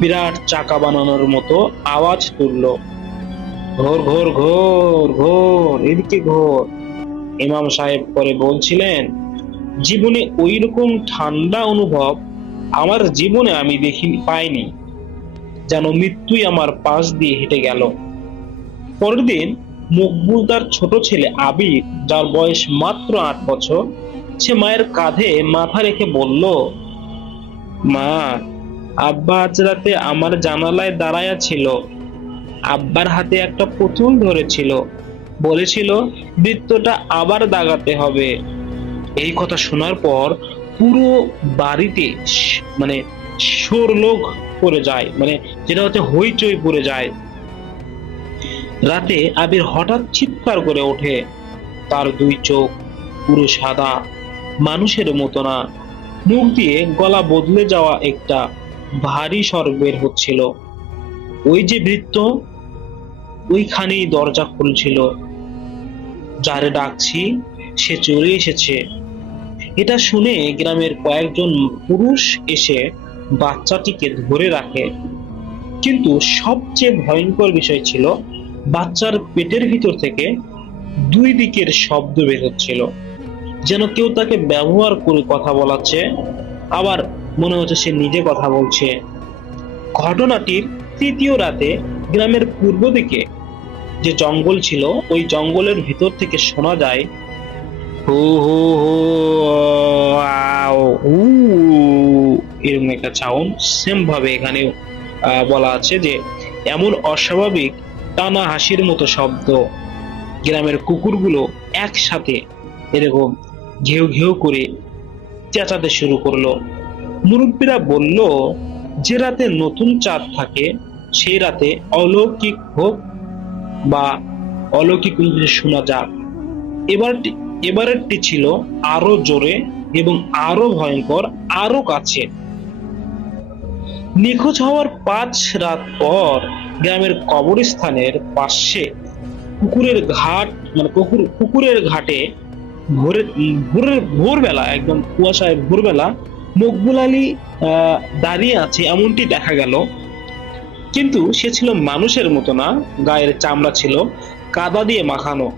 বিরাট চাকা বানানোর মতো আওয়াজ তুললো, ঘোর ঘোর ঘোর ঘোর, এদিকে ঘোর। ইমাম সাহেব পরে বলছিলেন, জীবনে ওই রকম ঠান্ডা অনুভব আমার জীবনে আমি পাইনি, যেন মৃত্যুই আমার পাশ দিয়ে হেঁটে গেল। পরের দিন মকবুল তার ছোট ছেলে আবির, যার বয়স মাত্র 8 বছর, সে মায়ের কাঁধে মাথা রেখে বলল, মা, আব্বা আজ রাতে আমার জানালায় দাঁড়ায়া ছিল, আব্বার হাতে একটা পুতুল ধরেছিল, বলেছিল বৃত্তটা আবার দাগাতে হবে। এই কথা শোনার পর পুরো বাড়িতে শোরলোক পড়ে যায়, যেটা হচ্ছে হইচই পড়ে যায়। রাতে আবির হঠাৎ চিৎকার করে ওঠে। তার 2 চোখ পুরো সাদা, মানুষের মতো না, মুখ দিয়ে গলা বদলে যাওয়া একটা ভারী স্বর বের হচ্ছিল। ওই যে বৃত্ত, ওইখানেই দরজা খুলছিল, যারে ডাকছি সে চলে এসেছে। এটা শুনে গ্রামের কয়েকজন পুরুষ এসে বাচ্চাটিকে ধরে রাখে, কিন্তু সবচেয়ে ভয়ঙ্কর বিষয় ছিল বাচ্চার পেটের ভিতর থেকে 2 দিকের শব্দ বের হচ্ছিল, যেন কেউ তাকে ব্যবহার করে কথা বলাচ্ছে, আবার মনে হচ্ছে সে নিজে কথা বলছে। ঘটনাটির 3য় রাতে গ্রামের পূর্ব দিকে যে জঙ্গল ছিল, ওই জঙ্গলের ভিতর থেকে শোনা যায় হু হু হু উ, এরকম একটা সাউন্ড। সেম ভাবে এখানে বলা আছে যে এমন অস্বাভাবিক টানা হাসির মতো শব্দ। গ্রামের কুকুরগুলো একসাথে এরকম ঘেউ ঘেউ করে চেঁচাতে শুরু করলো। মুরব্বীরা বলল, যে রাতে নতুন চাঁদ থাকে সেই রাতে অলৌকিক হোক বা অলৌকিক শোনা যাক। এবারেরটি ছিল আরো জোরে এবং আরো ভয়ঙ্কর, আরো কাছে। নিখোঁজ হওয়ার 5 রাত পর গ্রামের কবরস্থানের পাশে পুকুরের ঘাটে ভোরবেলা, একদম কুয়াশায় ভোরবেলা মকবুল আলী দাঁড়িয়ে আছে এমনটি দেখা গেল, কিন্তু সে ছিল মানুষের মতো না, গায়ের চামড়া ছিল কাদা দিয়ে মাখানো,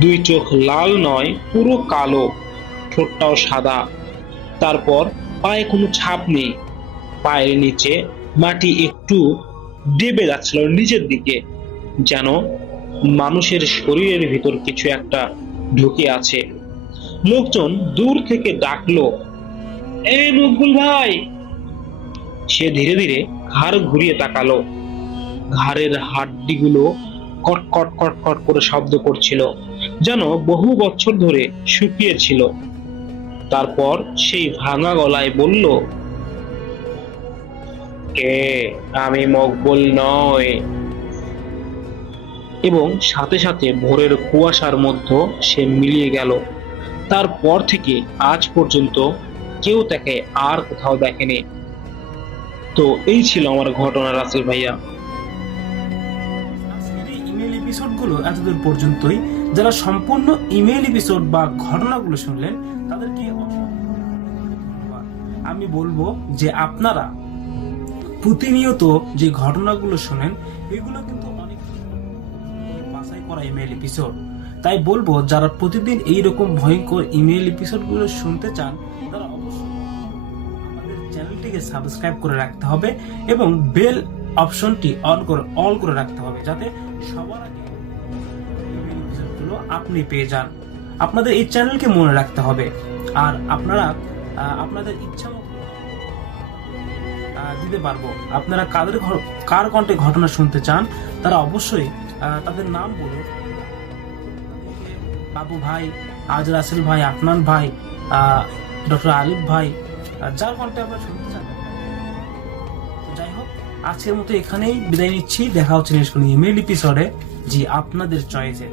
2 চোখ লাল নয়, পুরো কালো, ঠোঁটটাও সাদা। তারপর পায়ে কোনো ছাপ নেই, পায়ের নিচে মাটি একটু ডেবে যাচ্ছিল নিচের দিকে, যেন মানুষের শরীরের ভিতর কিছু একটা ঢুকে আছে। লোকজন দূর থেকে ডাকলো, এই মকবুল ভাই। সে ধীরে ধীরে ঘাড় ঘুরিয়ে তাকালো। ঘাড়ের হাড্ডিগুলো কটকট কটকট করে শব্দ করছিল, যেন বহু বছর ধরে শুকিয়েছিল। তারপর সেই ভাঙা গলায় বলল, কে? আমি মকবুল নই। এবং সাথে সাথে ভোরের কুয়াশার মধ্যে সে মিলিয়ে গেল। তারপর থেকে আজ পর্যন্ত কেউ তাকে আর কোথাও দেখেনি। তো এই ছিল আমার ঘটনা রাসেল ভাইয়া। আজকের এই ইমেল এপিসোডগুলো এতদূর পর্যন্তই। যারা সম্পূর্ণ ইমেল এপিসোড বা ঘটনাগুলো শুনলেন তাদেরকে আমি বলবো যে আপনারা প্রতিনিয়ত যে ঘটনাগুলো শোনেন এগুলো কিন্তু অনেক বাছাই করা ইমেল এপিসোড। তাই বলবো যারা প্রতিদিন এইরকম ভয়ঙ্কর ইমেল এপিসোডগুলো শুনতে চান তারা অবশ্যই আমাদের চ্যানেলটিকে সাবস্ক্রাইব করে রাখতে হবে এবং বেল অপশনটি অল করে রাখতে হবে, যাতে সবার আগে ইমেল এপিসোডগুলো আপনি পেয়ে যান। আপনাদের এই চ্যানেলকে মনে রাখতে হবে, আর আপনারা আপনাদের ইচ্ছা মতো দিতে পারবো। আপনারা কার কণ্ঠে ঘটনা শুনতে চান তারা অবশ্যই তাদের নাম বলুন। বাবু ভাই, আজ রাসেল ভাই, আফনান ভাই, ডক্টর আলিফ ভাই, যার কণ্ঠে আপনারা শুনতে চান। যাই হোক, আজকের মতো এখানেই বিদায় নিচ্ছি। দেখা হচ্ছে নেক্সট কোনো ইমেল এপিসোডে, জি আপনাদের চয়েসে।